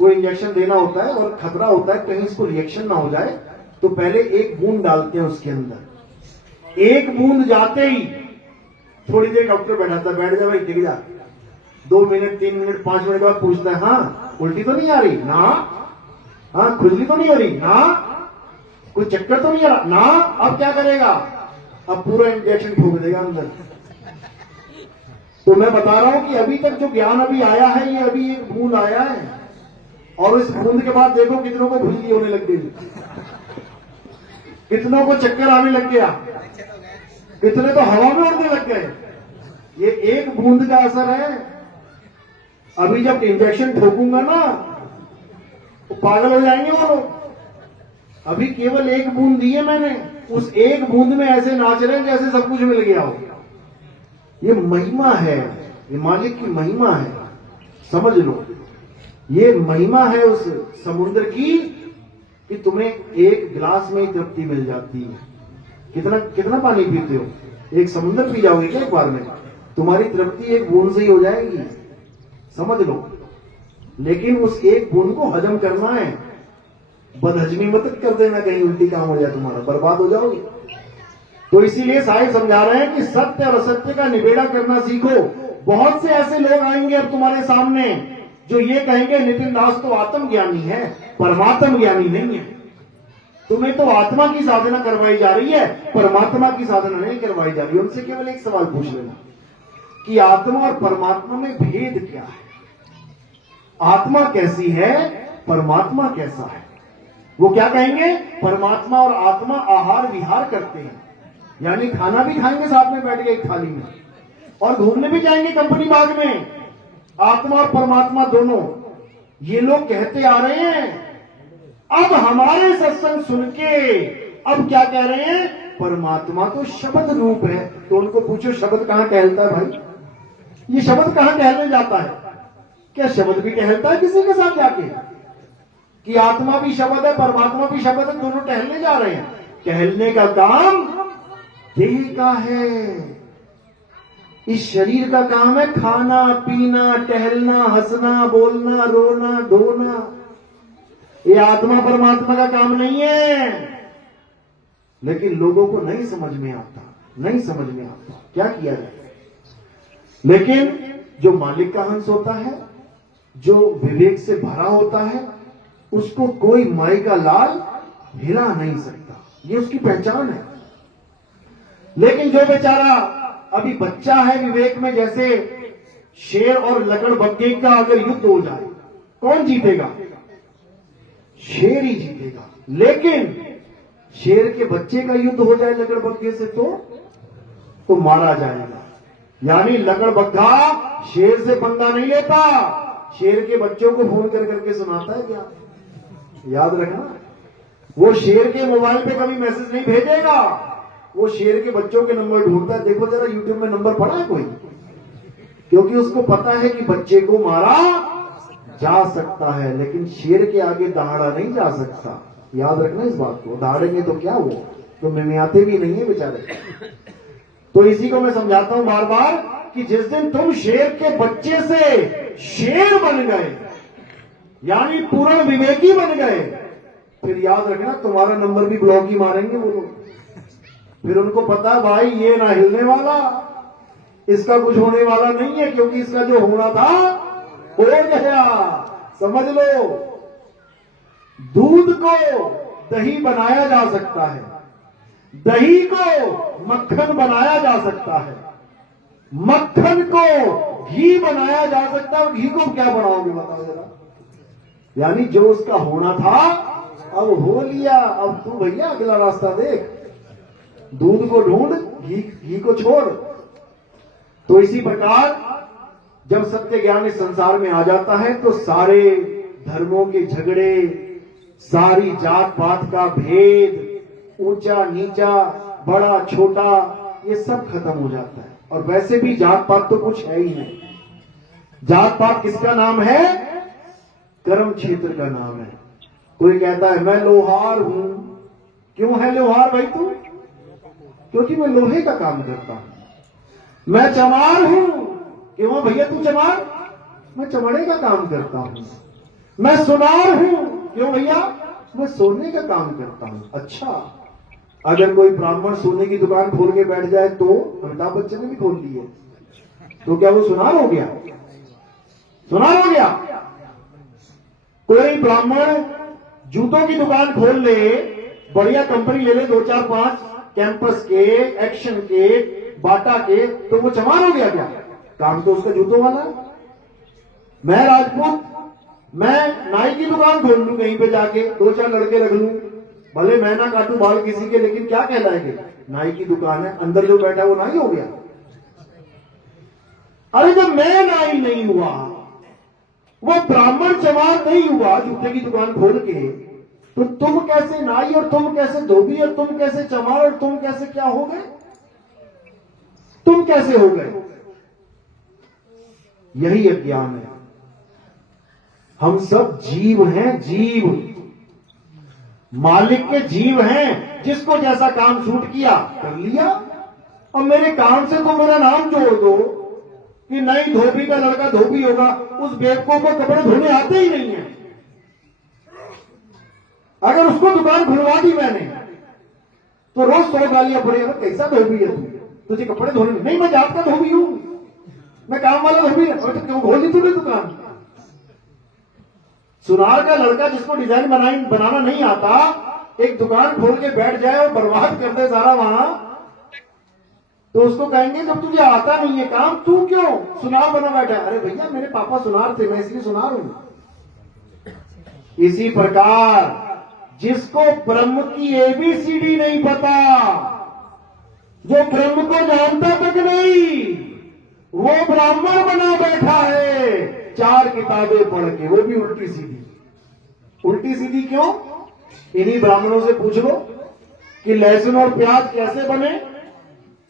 कोई इंजेक्शन देना होता है और खतरा होता है कहीं इसको रिएक्शन ना हो जाए, तो पहले एक बूंद डालते हैं उसके अंदर। एक बूंद जाते ही थोड़ी देर डॉक्टर बैठाता है, बैठ जा भाई, टिक जा। 2 मिनट 3 मिनट 5 मिनट के बाद पूछता है, हाँ उल्टी तो नहीं आ रही ना, हाँ खुजली तो नहीं हो रही ना, कोई चक्कर तो नहीं आ रहा ना, अब क्या करेगा? अब पूरा इंजेक्शन ठोक देगा अंदर। तो मैं बता रहा हूं कि अभी तक जो ज्ञान अभी आया है, ये अभी एक बूंद आया है, और इस बूंद के बाद देखो कितनों को खुजली होने लग गई, कितनों को चक्कर आने लग गया, कितने तो हवा में उड़ने लग गए। ये एक बूंद का असर है। अभी जब इंजेक्शन ठोकूंगा ना तो पागल हो जाएंगे वो लोग। अभी केवल एक बूंद दी है मैंने, उस एक बूंद में ऐसे नाच रहे हैं जैसे सब कुछ मिल गया हो। ये महिमा है, ये मालिक की महिमा है, समझ लो। ये महिमा है उस समुद्र की कि तुम्हें एक गिलास में ही तृप्ति मिल जाती है। कितना पानी पीते हो? एक समुद्र पी जाओगे क्या एक बार में? तुम्हारी तृप्ति एक बूंद से ही हो जाएगी, समझ लो। लेकिन उस एक बूंद को हजम करना है, बदहजमी मत कर देना, कहीं उल्टी काम हो जाए तुम्हारा, बर्बाद हो जाओगे। तो इसीलिए साहिब समझा रहे हैं कि सत्य और असत्य का निबेड़ा करना सीखो। बहुत से ऐसे लोग आएंगे अब तुम्हारे सामने जो ये कहेंगे नितिन दास तो आत्मज्ञानी है, परमात्म ज्ञानी नहीं है। तुम्हें तो आत्मा की साधना करवाई जा रही है, परमात्मा की साधना नहीं करवाई जा रही है। उनसे केवल एक सवाल पूछ लेना कि आत्मा और परमात्मा में भेद क्या है, आत्मा कैसी है, परमात्मा कैसा है। वो क्या कहेंगे? परमात्मा और आत्मा आहार विहार करते हैं, यानी खाना भी खाएंगे साथ में बैठ के एक थाली में, और घूमने भी जाएंगे कंपनी बाग में, आत्मा और परमात्मा दोनों। ये लोग कहते आ रहे हैं। अब हमारे सत्संग सुन के अब क्या कह रहे हैं? परमात्मा तो शब्द रूप है। तो उनको पूछो शब्द कहां टहलता है भाई? ये शब्द कहां टहलने जाता है? क्या शब्द भी टहलता है किसी के साथ जाके? कि आत्मा भी शब्द है, परमात्मा भी शब्द है, दोनों टहलने जा रहे हैं। टहलने का काम देह का है, इस शरीर का काम है खाना पीना, टहलना, हंसना, बोलना, रोना, ढोना। ये आत्मा परमात्मा का काम नहीं है। लेकिन लोगों को नहीं समझ में आता, नहीं समझ में आता क्या किया जाए। लेकिन जो मालिक का हंस होता है, जो विवेक से भरा होता है, उसको कोई माई का लाल हिला नहीं सकता, ये उसकी पहचान है। लेकिन जो बेचारा अभी बच्चा है विवेक में, जैसे शेर और लकड़बग्घे का अगर युद्ध हो जाए, कौन जीतेगा? शेर ही जीतेगा। लेकिन शेर के बच्चे का युद्ध हो जाए लकड़बग्घे से तो मारा जाएगा। यानी लकड़बग्घा शेर से पंगा नहीं लेता, शेर के बच्चों को फोन कर करके सुनाता है क्या? याद रखना, वो शेर के मोबाइल पे कभी मैसेज नहीं भेजेगा, वो शेर के बच्चों के नंबर ढूंढता है। देखो जरा यूट्यूब में नंबर पड़ा है कोई? क्योंकि उसको पता है कि बच्चे को मारा जा सकता है, लेकिन शेर के आगे दहाड़ा नहीं जा सकता। याद रखना इस बात को। दहाड़ेंगे तो क्या हुआ, तो मिमियाते भी नहीं है बेचारे। तो इसी को मैं समझाता हूं बार बार कि जिस दिन तुम शेर के बच्चे से शेर बन गए, यानी पूर्ण विवेकी बन गए, फिर याद रखना तुम्हारा नंबर भी ब्लॉक ही मारेंगे वो लोग। फिर उनको पता भाई ये ना हिलने वाला, इसका कुछ होने वाला नहीं है, क्योंकि इसका जो होना था हो गया। समझ लो, दूध को दही बनाया जा सकता है, दही को मक्खन बनाया जा सकता है, मक्खन को घी बनाया जा सकता है, घी को क्या बनाओगे बताओ जरा। यानी जो उसका होना था अब हो लिया, अब तू भैया अगला रास्ता देख, दूध को ढूंढ, घी को छोड़। तो इसी प्रकार जब सत्य ज्ञान इस संसार में आ जाता है तो सारे धर्मों के झगड़े, सारी जात पात का भेद, ऊंचा नीचा, बड़ा छोटा, ये सब खत्म हो जाता है। और वैसे भी जात पात तो कुछ है ही नहीं। जात पात किसका नाम है? कर्म क्षेत्र का नाम है। कोई कहता है मैं लोहार हूं। क्यों है लोहार भाई तू? क्योंकि मैं लोहे का काम करता हूं। मैं चमार हूं। क्यों भैया तू चमार? मैं चमड़े का काम करता हूं। मैं सुनार हूं। क्यों भैया? मैं सोने का काम करता हूं। अच्छा, अगर कोई ब्राह्मण सोने की दुकान खोल के बैठ जाए तो अमिताभ बच्चन ने भी खोल ली है, तो क्या वो सुनार हो गया? सुनार हो गया? कोई ब्राह्मण जूतों की दुकान खोल ले, बढ़िया कंपनी ले ले, 2 4 5 कैंपस के, एक्शन के, बाटा के, तो वो चमार हो गया क्या? काम तो उसका जूतों वाला है। मैं राजपूत, मैं नाई की दुकान खोल लूं कहीं पे जाके, 2 4 लड़के रख लूं, भले मैं ना काटू बाल किसी के, लेकिन क्या कहलाएंगे? नाई की दुकान है, अंदर जो बैठा वो नाई हो गया। अरे जब मैं नाई नहीं हुआ, वो ब्राह्मण चमार नहीं हुआ जूते की दुकान खोल के, तो तुम कैसे नाई, और तुम कैसे धोबी, और तुम कैसे चमार, और तुम कैसे क्या हो गए? तुम कैसे हो गए? यही अज्ञान है। हम सब जीव हैं, जीव, मालिक के जीव हैं। जिसको जैसा काम सूट किया कर लिया। और मेरे काम से तो मेरा नाम जोड़ दो कि नहीं धोबी का लड़का धोबी होगा, उस बेवकूफ को कपड़े धोने आते ही नहीं है। अगर उसको दुकान खुलवा दी मैंने तो रोज 100 गालियां पड़ी, कैसा धोबी है तू, तुझे कपड़े धोने नहीं? मैं जात का धोबी हूं, मैं काम वाला धोबी है। तो क्यों खोल दी तूने दुकान? सुनार का लड़का जिसको डिजाइन बनाना नहीं आता, एक दुकान खोल के बैठ जाए और बर्बाद कर दे सारा वहां, तो उसको कहेंगे जब तुझे आता नहीं है काम, तू क्यों सुनार बना बैठा? अरे भैया मेरे पापा सुनार थे, मैं इसलिए सुनार हूं। इसी प्रकार जिसको ब्रह्म की ABCD नहीं पता, जो ब्रह्म को जानता तक नहीं, वो ब्राह्मण बना बैठा है 4 किताबें पढ़ के, वो भी उल्टी सीधी। उल्टी सीधी क्यों? इन्हीं ब्राह्मणों से पूछ लो कि लहसुन और प्याज कैसे बने,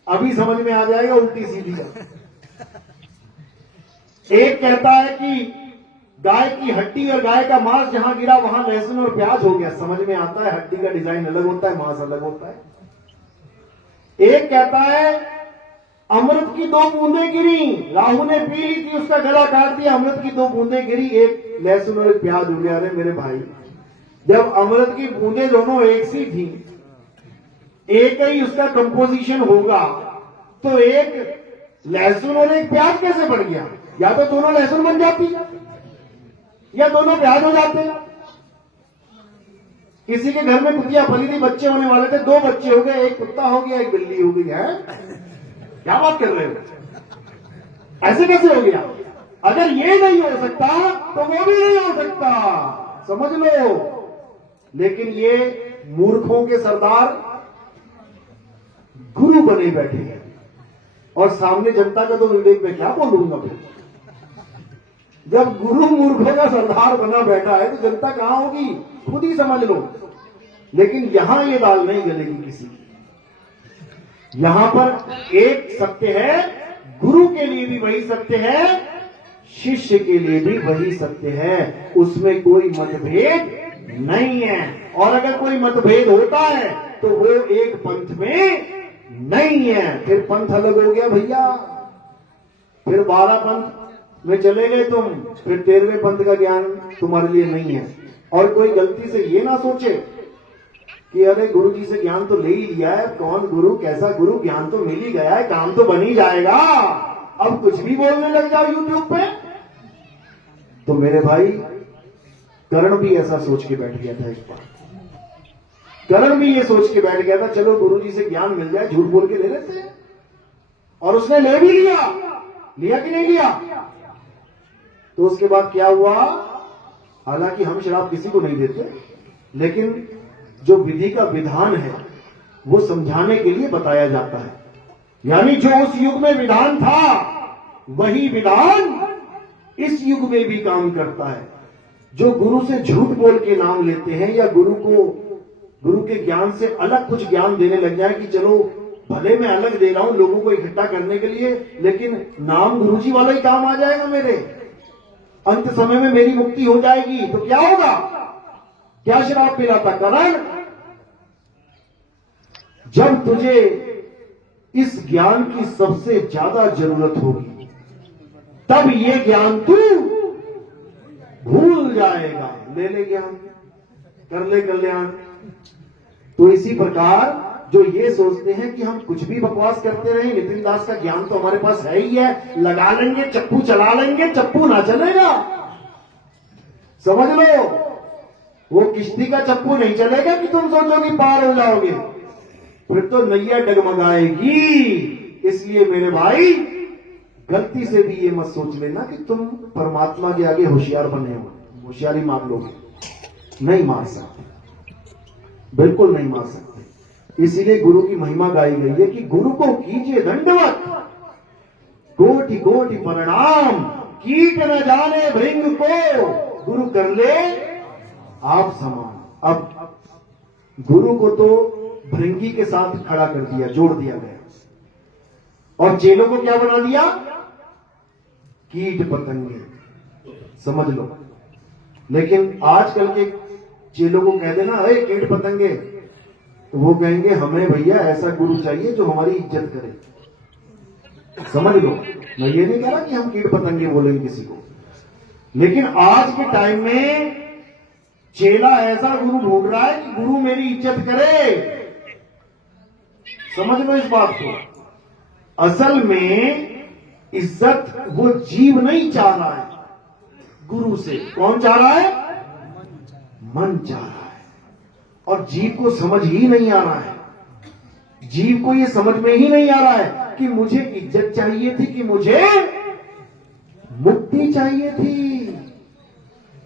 अभी समझ में आ जाएगा उल्टी सीधी का। एक कहता है कि गाय की हड्डी और गाय का मांस जहां गिरा वहां लहसुन और प्याज हो गया, समझ में आता है। हड्डी का डिजाइन अलग होता है, मांस अलग होता है। एक कहता है अमृत की 2 बूंदें गिरी, राहु ने पी ली थी, उसका गला काट दिया, अमृत की 2 बूंदें गिरी, एक लहसुन और एक प्याज हो गया। अरे मेरे भाई, जब अमृत की बूंदें दोनों एक सी थी, एक ही उसका कंपोजिशन होगा, तो एक लहसुन और एक प्याज कैसे बन गया? या तो दोनों लहसुन बन जाती या दोनों प्याज हो जाते। किसी के घर में कुतिया पली थी, बच्चे होने वाले थे, 2 बच्चे हो गए, एक कुत्ता हो गया, एक बिल्ली हो गई है। क्या बात कर रहे हो? ऐसे कैसे हो गया? अगर ये नहीं हो सकता तो वो भी नहीं हो सकता, समझ लो। लेकिन ये मूर्खों के सरदार गुरु बने बैठे हैं, और सामने जनता का तो विवेक में क्या बोलूंगा फिर? जब गुरु मूर्खों का सरदार बना बैठा है तो जनता कहां होगी? खुद ही समझ लो। लेकिन यहां ये दाल नहीं गलेगी किसी की। यहां पर एक सत्य है, गुरु के लिए भी वही सत्य है, शिष्य के लिए भी वही सत्य है, उसमें कोई मतभेद नहीं है। और अगर कोई मतभेद होता है तो वो एक पंथ में नहीं है। फिर पंथ अलग हो गया भैया, फिर 12 पंथ में चले गए तुम, फिर 13वें पंथ का ज्ञान तुम्हारे लिए नहीं है। और कोई गलती से ये ना सोचे कि अरे गुरु जी से ज्ञान तो ले ही लिया है, कौन गुरु कैसा गुरु, ज्ञान तो मिल ही गया है, काम तो बन ही जाएगा, अब कुछ भी बोलने लग जाओ यूट्यूब पे। तो मेरे भाई, कर्ण भी ऐसा सोच के बैठ गया था एक बार। कर्ण भी ये सोच के बैठ गया था, चलो गुरु जी से ज्ञान मिल जाए, झूठ बोल के ले लेते हैं। और उसने ले भी लिया कि नहीं लिया? तो उसके बाद क्या हुआ? हालांकि हम शराब किसी को नहीं देते, लेकिन जो विधि का विधान है वो समझाने के लिए बताया जाता है। यानी जो उस युग में विधान था वही विधान इस युग में भी काम करता है। जो गुरु से झूठ बोल के नाम लेते हैं या गुरु के ज्ञान से अलग कुछ ज्ञान देने लग जाए कि चलो भले मैं अलग दे रहा हूं लोगों को इकट्ठा करने के लिए, लेकिन नाम गुरुजी वाला ही काम आ जाएगा मेरे, अंत समय में मेरी मुक्ति हो जाएगी, तो क्या होगा? क्या शराब पिलाता करण? जब तुझे इस ज्ञान की सबसे ज्यादा जरूरत होगी तब ये ज्ञान तू भूल जाएगा। ले ले ज्ञान, कर ले कल्याण। तो इसी प्रकार जो ये सोचते हैं कि हम कुछ भी बकवास करते रहें, नितिन दास का ज्ञान तो हमारे पास है ही है, लगा लेंगे चप्पू, चला लेंगे चप्पू, ना चलेगा। समझ लो, वो किश्ती का चप्पू नहीं चलेगा कि तुम सोचोगे पार हो जाओगे, फिर तो नैया डगमगाएगी। इसलिए मेरे भाई, गलती से भी ये मत सोच लेना कि तुम परमात्मा के आगे होशियार बने हो, होशियारी मार लोगे। नहीं मार सकते, बिल्कुल नहीं मार सकते। इसीलिए गुरु की महिमा गाई गई है कि गुरु को कीजिए दंडवत, कोटि कोटि प्रणाम, कीट न जाने भृंग को, गुरु कर ले आप समान। अब गुरु को तो भृंगी के साथ खड़ा कर दिया, जोड़ दिया गया, और चेलों को क्या बना दिया? कीट पतंगे। समझ लो। लेकिन आजकल के चेलों को कह देना अरे कीट पतंगे, तो वो कहेंगे हमें भैया ऐसा गुरु चाहिए जो हमारी इज्जत करे। समझ लो, मैं ये नहीं कह रहा कि हम कीट पतंगे बोलेंगे किसी को, लेकिन आज के टाइम में चेला ऐसा गुरु ढूंढ रहा है कि गुरु मेरी इज्जत करे। समझ लो इस बात को। असल में इज्जत वो जीव नहीं चाह रहा है गुरु से। कौन चाह रहा है? मन चाह रहा है। और जीव को समझ ही नहीं आ रहा है, जीव को ये समझ में ही नहीं आ रहा है कि मुझे इज्जत चाहिए थी कि मुझे मुक्ति चाहिए थी।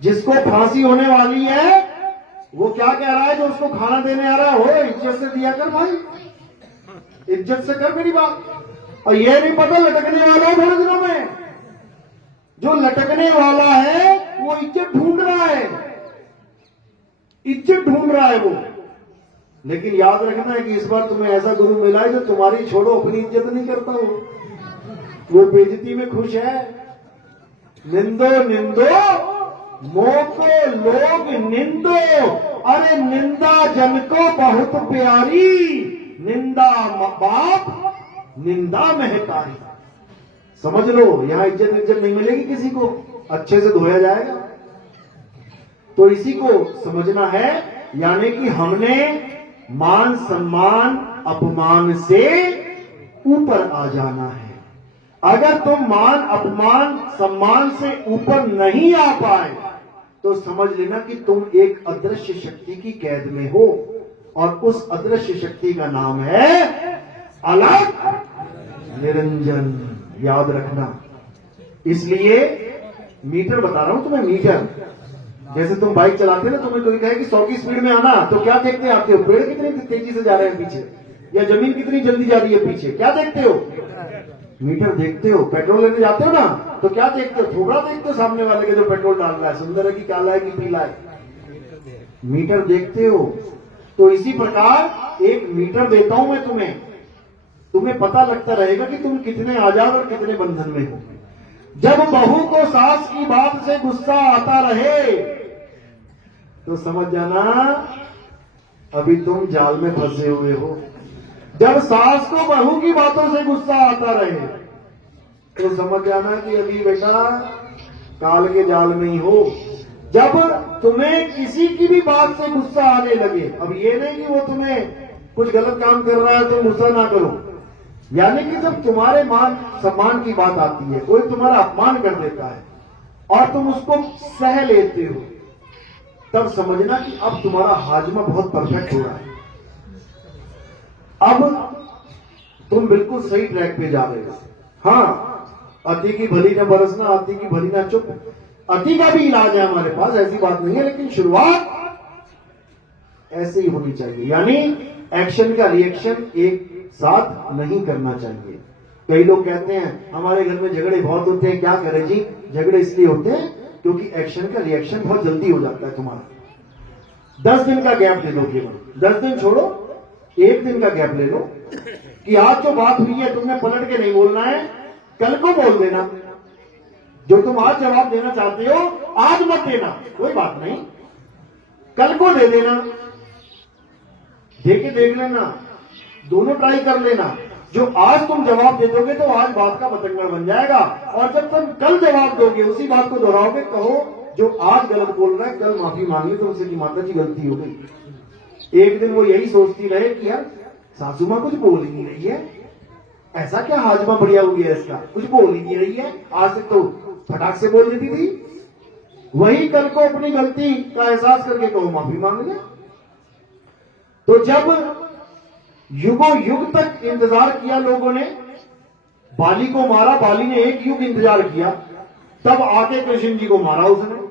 जिसको फांसी होने वाली है वो क्या कह रहा है? जो उसको खाना देने आ रहा है, हो इज्जत से दिया कर भाई, इज्जत से कर मेरी बात। और ये नहीं पता लटकने वाला है थोड़े दिनों में, जो लटकने वाला है वो इज्जत ढूंढ रहा है, इज्जत ढूंढ रहा है वो। लेकिन याद रखना है कि इस बार तुम्हें ऐसा गुरु मिला है जो तुम्हारी छोड़ो अपनी इज्जत नहीं करता, वो बेइज्जती में खुश है। निंदो निंदो मोको लोग निंदो, अरे निंदा जन को बहुत प्यारी, निंदा बाप निंदा महतारी। समझ लो, यहां इज्जत नहीं मिलेगी किसी को, अच्छे से धोया जाएगा। तो इसी को समझना है, यानी कि हमने मान सम्मान अपमान से ऊपर आ जाना है। अगर तुम मान अपमान सम्मान से ऊपर नहीं आ पाए तो समझ लेना कि तुम एक अदृश्य शक्ति की कैद में हो, और उस अदृश्य शक्ति का नाम है अलग निरंजन। याद रखना। इसलिए मीटर बता रहा हूं तुम्हें, मीटर। जैसे तुम बाइक चलाते हो ना, तुम्हें कोई कहे कि 100 की स्पीड में आना, तो क्या देखते आते हो? पेड़ कितनी तेजी से जा रहे हैं पीछे, या जमीन कितनी जल्दी जा रही है पीछे, क्या देखते हो? मीटर देखते हो। पेट्रोल लेने जाते हो ना, तो क्या देखते हो? थोड़ा देखते हो सामने वाले के जो पेट्रोल डाल रहा है, सुंदर है कि काला है कि पीला है, मीटर देखते हो। तो इसी प्रकार एक मीटर देता हूं मैं तुम्हें, तुम्हें पता लगता रहेगा कि तुम कितने आजाद और कितने बंधन में हो। जब बहू को सास की बात से गुस्सा आता रहे तो समझ जाना अभी तुम जाल में फंसे हुए हो। जब सास को बहू की बातों से गुस्सा आता रहे तो समझ जाना कि अभी बेटा काल के जाल में ही हो। जब तुम्हें किसी की भी बात से गुस्सा आने लगे, अब ये नहीं कि वो तुम्हें कुछ गलत काम कर रहा है तो गुस्सा ना करो, यानी कि जब तुम्हारे मान सम्मान की बात आती है, कोई तुम्हारा अपमान कर देता है और तुम उसको सह लेते हो, तब समझना कि अब तुम्हारा हाजमा बहुत परफेक्ट हो रहा है। अब तुम बिल्कुल सही ट्रैक पे जा रहे हो। हाँ, अति की भली न बरसना, अति की भली न चुप। अति का भी इलाज है हमारे पास, ऐसी बात नहीं है, लेकिन शुरुआत ऐसे ही होनी चाहिए। यानी एक्शन का रिएक्शन एक साथ नहीं करना चाहिए। कई लोग कहते हैं हमारे घर में झगड़े बहुत होते हैं, क्या करें जी? झगड़े इसलिए होते हैं क्योंकि एक्शन का रिएक्शन बहुत जल्दी हो जाता है तुम्हारा। 10 दिन का गैप दे दो, केवल 10 दिन छोड़ो, 1 दिन का गैप ले लो कि आज जो बात हुई है तुमने पलट के नहीं बोलना है, कल को बोल देना। जो तुम आज जवाब देना चाहते हो आज मत देना, कोई बात नहीं, कल को दे देना। देके देख लेना, दोनों ट्राई कर लेना। जो आज तुम जवाब दे दोगे तो आज बात का बतंगड़ बन जाएगा, और जब तुम कल जवाब दोगे उसी बात को दोहराओगे, कहो जो आज गलत बोल रहा है कल माफी मांग ली तुमसे कि माता जी गलती हो गई। एक दिन वो यही सोचती रहे कि यार सासू मां कुछ बोल ही नहीं रही है, ऐसा क्या हाजमा बढ़िया हो गया इसका, कुछ बोल ही नहीं रही है, आज तक तो फटाक से बोल देती थी। वही कल को अपनी गलती का एहसास करके कहो माफी मांग ले। तो जब युगों युग तक इंतजार किया लोगों ने, बाली को मारा, बाली ने 1 युग इंतजार किया, तब आके कृष्ण जी को मारा उसने।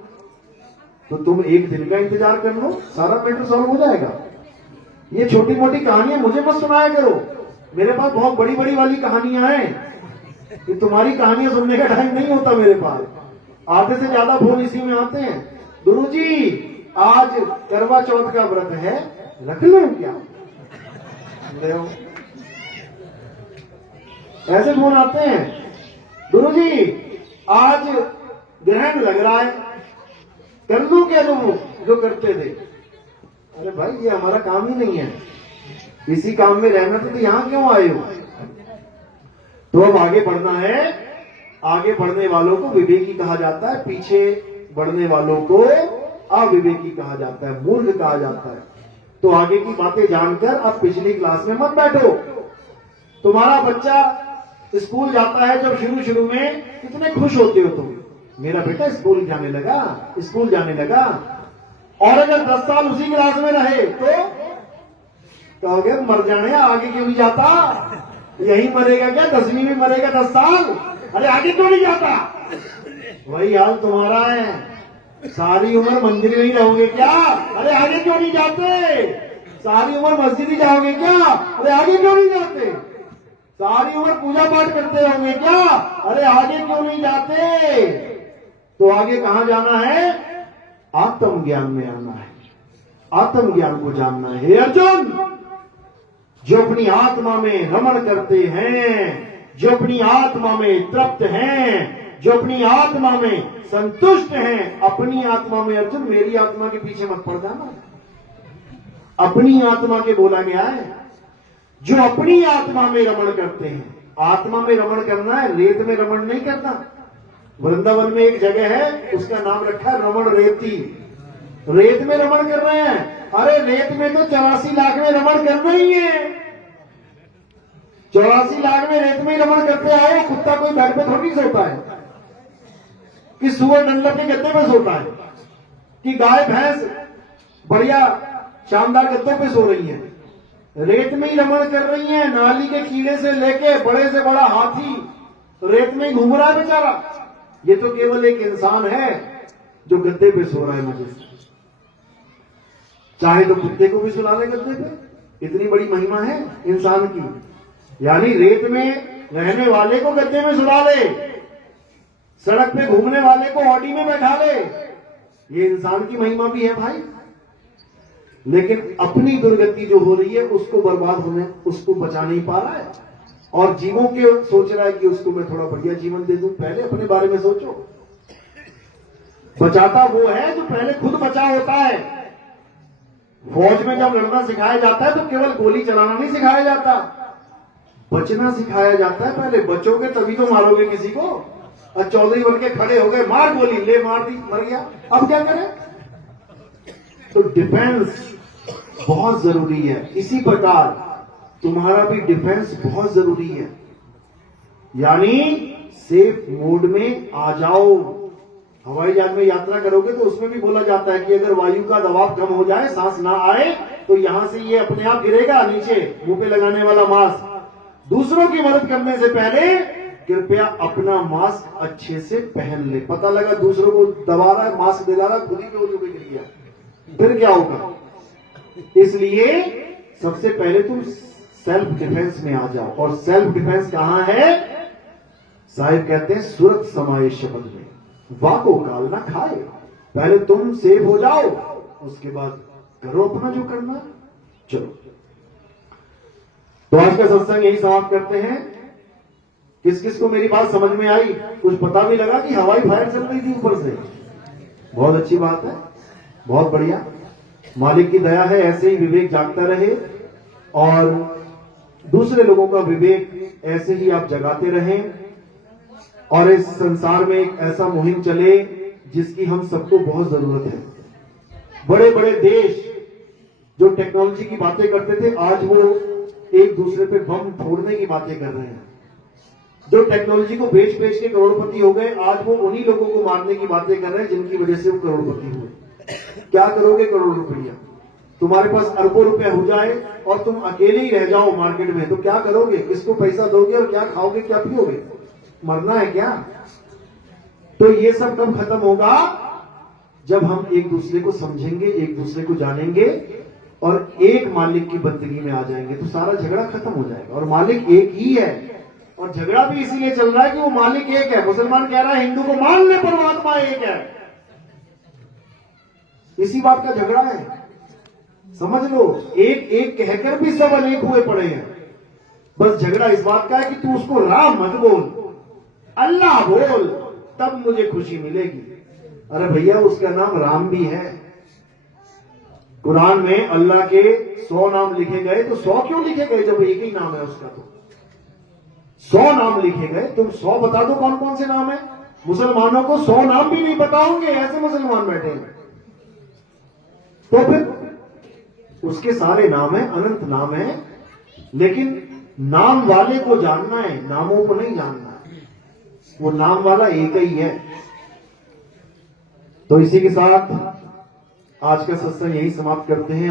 तो तुम 1 दिन का इंतजार कर लो, सारा मैटर सॉल्व हो जाएगा। ये छोटी मोटी कहानियां मुझे मत सुनाया करो, मेरे पास बहुत बड़ी बड़ी वाली कहानियां हैं। ये तुम्हारी कहानियां सुनने का टाइम नहीं होता मेरे पास। आधे से ज्यादा फोन इसी में आते हैं, गुरुजी आज करवा चौथ का व्रत है, रख लो क्या? ऐसे फोन आते हैं, गुरुजी आज ग्रहण लग रहा है, कर लो क्या जो करते थे? अरे भाई ये हमारा काम ही नहीं है, इसी काम में रहना तो यहां क्यों आए हो? तो अब आगे बढ़ना है। आगे बढ़ने वालों को विवेकी कहा जाता है, पीछे बढ़ने वालों को अविवेकी कहा जाता है, मूर्ख कहा जाता है। तो आगे की बातें जानकर अब पिछली क्लास में मत बैठो। तुम्हारा बच्चा स्कूल जाता है, जब शुरू शुरू में कितने खुश होते हो तुम, मेरा बेटा स्कूल जाने लगा, स्कूल जाने लगा। और अगर 10 साल उसी क्लास में रहे तो कहोगे मर जाने, आगे क्यों नहीं जाता? यही मरेगा क्या? 10वीं में मरेगा 10 साल, अरे आगे क्यों नहीं जाता? वही हाल तुम्हारा है, सारी उम्र मंदिर में ही रहोगे क्या? अरे आगे क्यों नहीं जाते? सारी उम्र मस्जिद ही जाओगे क्या? अरे आगे क्यों नहीं जाते? सारी उम्र पूजा पाठ करते रहोगे क्या? अरे आगे क्यों नहीं जाते? तो आगे कहां जाना है? आत्मज्ञान में आना है, आत्मज्ञान को जानना है। हे अर्जुन, जो अपनी आत्मा में रमण करते हैं, जो अपनी आत्मा में तृप्त हैं, जो अपनी आत्मा में संतुष्ट हैं, अपनी आत्मा में, अर्जुन मेरी आत्मा के पीछे मत पड़ जाना, अपनी आत्मा के बोला गया है। जो अपनी आत्मा में रमण करते हैं, आत्मा में रमण करना है, रेत में रमण नहीं करना। वृंदावन में एक जगह है, उसका नाम रखा है रमण रेती। रेत में रमण कर रहे हैं, अरे रेत में तो 84 लाख में रमण करना ही है। 84 लाख में रेत में रमण करते आए। कुत्ता कोई बेड पे थोड़ी सोता है, कि सुअर डंडक के गद्दे पे सोता है, कि गाय भैंस बढ़िया शानदार गद्दों पे सो रही है। रेत में ही रमण कर रही है। नाली के कीड़े से लेके बड़े से बड़ा हाथी रेत में ही घूम रहा है बेचारा। ये तो केवल एक इंसान है जो गद्दे पे सो रहा है मजे से। चाहे तो कुत्ते को भी सुला ले गद्दे पे, इतनी बड़ी महिमा है इंसान की। यानी रेत में रहने वाले को गद्दे में सुला ले, सड़क पे घूमने वाले को ऑडी में बैठा ले, ये इंसान की महिमा भी है भाई। लेकिन अपनी दुर्गति जो हो रही है उसको बर्बाद होने, उसको बचा नहीं पा रहा है, और जीवों के सोच रहा है कि उसको मैं थोड़ा बढ़िया जीवन दे दूं। पहले अपने बारे में सोचो। बचाता वो है जो पहले खुद बचा होता है। फौज में जब लड़ना सिखाया जाता है तो केवल गोली चलाना नहीं सिखाया जाता, बचना सिखाया जाता है। पहले बचोगे तभी तो मारोगे किसी को। और चौधरी बन के खड़े हो गए, मार गोली, ले मार दी, मर गया, अब क्या करें? तो डिफेंस बहुत जरूरी है। इसी प्रकार तुम्हारा भी डिफेंस बहुत जरूरी है। यानी सेफ मोड में आ जाओ। हवाई जहाज में यात्रा करोगे तो उसमें भी बोला जाता है कि अगर वायु का दबाव कम हो जाए, सांस ना आए, तो यहां से ये अपने आप गिरेगा नीचे, मुंह पे लगाने वाला मास्क दूसरों की मदद करने से पहले कृपया अपना मास्क अच्छे से पहन ले। पता लगा दूसरों को दबा रहा है, मास्क दिला रहा है, खुद ही बेहोश होकर गिर गया, फिर क्या होगा? इसलिए सबसे पहले तुम सेल्फ डिफेंस में आ जाओ। और सेल्फ डिफेंस कहां है? साहिब कहते हैं सूरत समाये शब्द में, वाको काल ना खाए। पहले तुम सेव हो जाओ, उसके बाद करो अपना जो करना। चलो, तो आज का सत्संग यही समाप्त करते हैं। किस किस को मेरी बात समझ में आई? कुछ पता भी लगा कि हवाई फायर चल रही थी ऊपर से? बहुत अच्छी बात है, बहुत बढ़िया। मालिक की दया है, ऐसे ही विवेक जागता रहे और दूसरे लोगों का विवेक ऐसे ही आप जगाते रहें और इस संसार में एक ऐसा मुहिम चले जिसकी हम सबको बहुत जरूरत है। बड़े बड़े देश जो टेक्नोलॉजी की बातें करते थे, आज वो एक दूसरे पे बम फोड़ने की बातें कर रहे हैं। जो टेक्नोलॉजी को बेच बेच के करोड़पति हो गए, आज वो उन्हीं लोगों को मारने की बातें कर रहे हैं जिनकी वजह से वो करोड़पति हुए। क्या करोगे करोड़ रुपया? तुम्हारे पास अरबों रुपया हो जाए और तुम अकेले ही रह जाओ मार्केट में, तो क्या करोगे? किसको पैसा दोगे और क्या खाओगे, क्या पियोगे? मरना है क्या? तो ये सब कब खत्म होगा? जब हम एक दूसरे को समझेंगे, एक दूसरे को जानेंगे और एक मालिक की बंदगी में आ जाएंगे, तो सारा झगड़ा खत्म हो जाएगा। और मालिक एक ही है, और झगड़ा भी इसीलिए चल रहा है कि वो मालिक एक है। मुसलमान कह रहा है हिंदू को मान ले, परमात्मा एक है। इसी बात का झगड़ा है, समझ लो। एक एक कहकर भी सब अनेक हुए पड़े हैं। बस झगड़ा इस बात का है कि तू उसको राम मत बोल, अल्लाह बोल, तब मुझे खुशी मिलेगी। अरे भैया, उसका नाम राम भी है। कुरान में अल्लाह के 100 नाम लिखे गए, तो 100 क्यों लिखे गए जब एक ही नाम है उसका? तो 100 नाम लिखे गए, तुम 100 बता दो कौन कौन से नाम है। मुसलमानों को 100 नाम भी नहीं पता होंगे, ऐसे मुसलमान बैठे हैं। तो फिर उसके सारे नाम है, अनंत नाम है, लेकिन नाम वाले को जानना है, नामों को नहीं जानना है। वो नाम वाला एक ही है। तो इसी के साथ आज का सत्संग यही समाप्त करते हैं।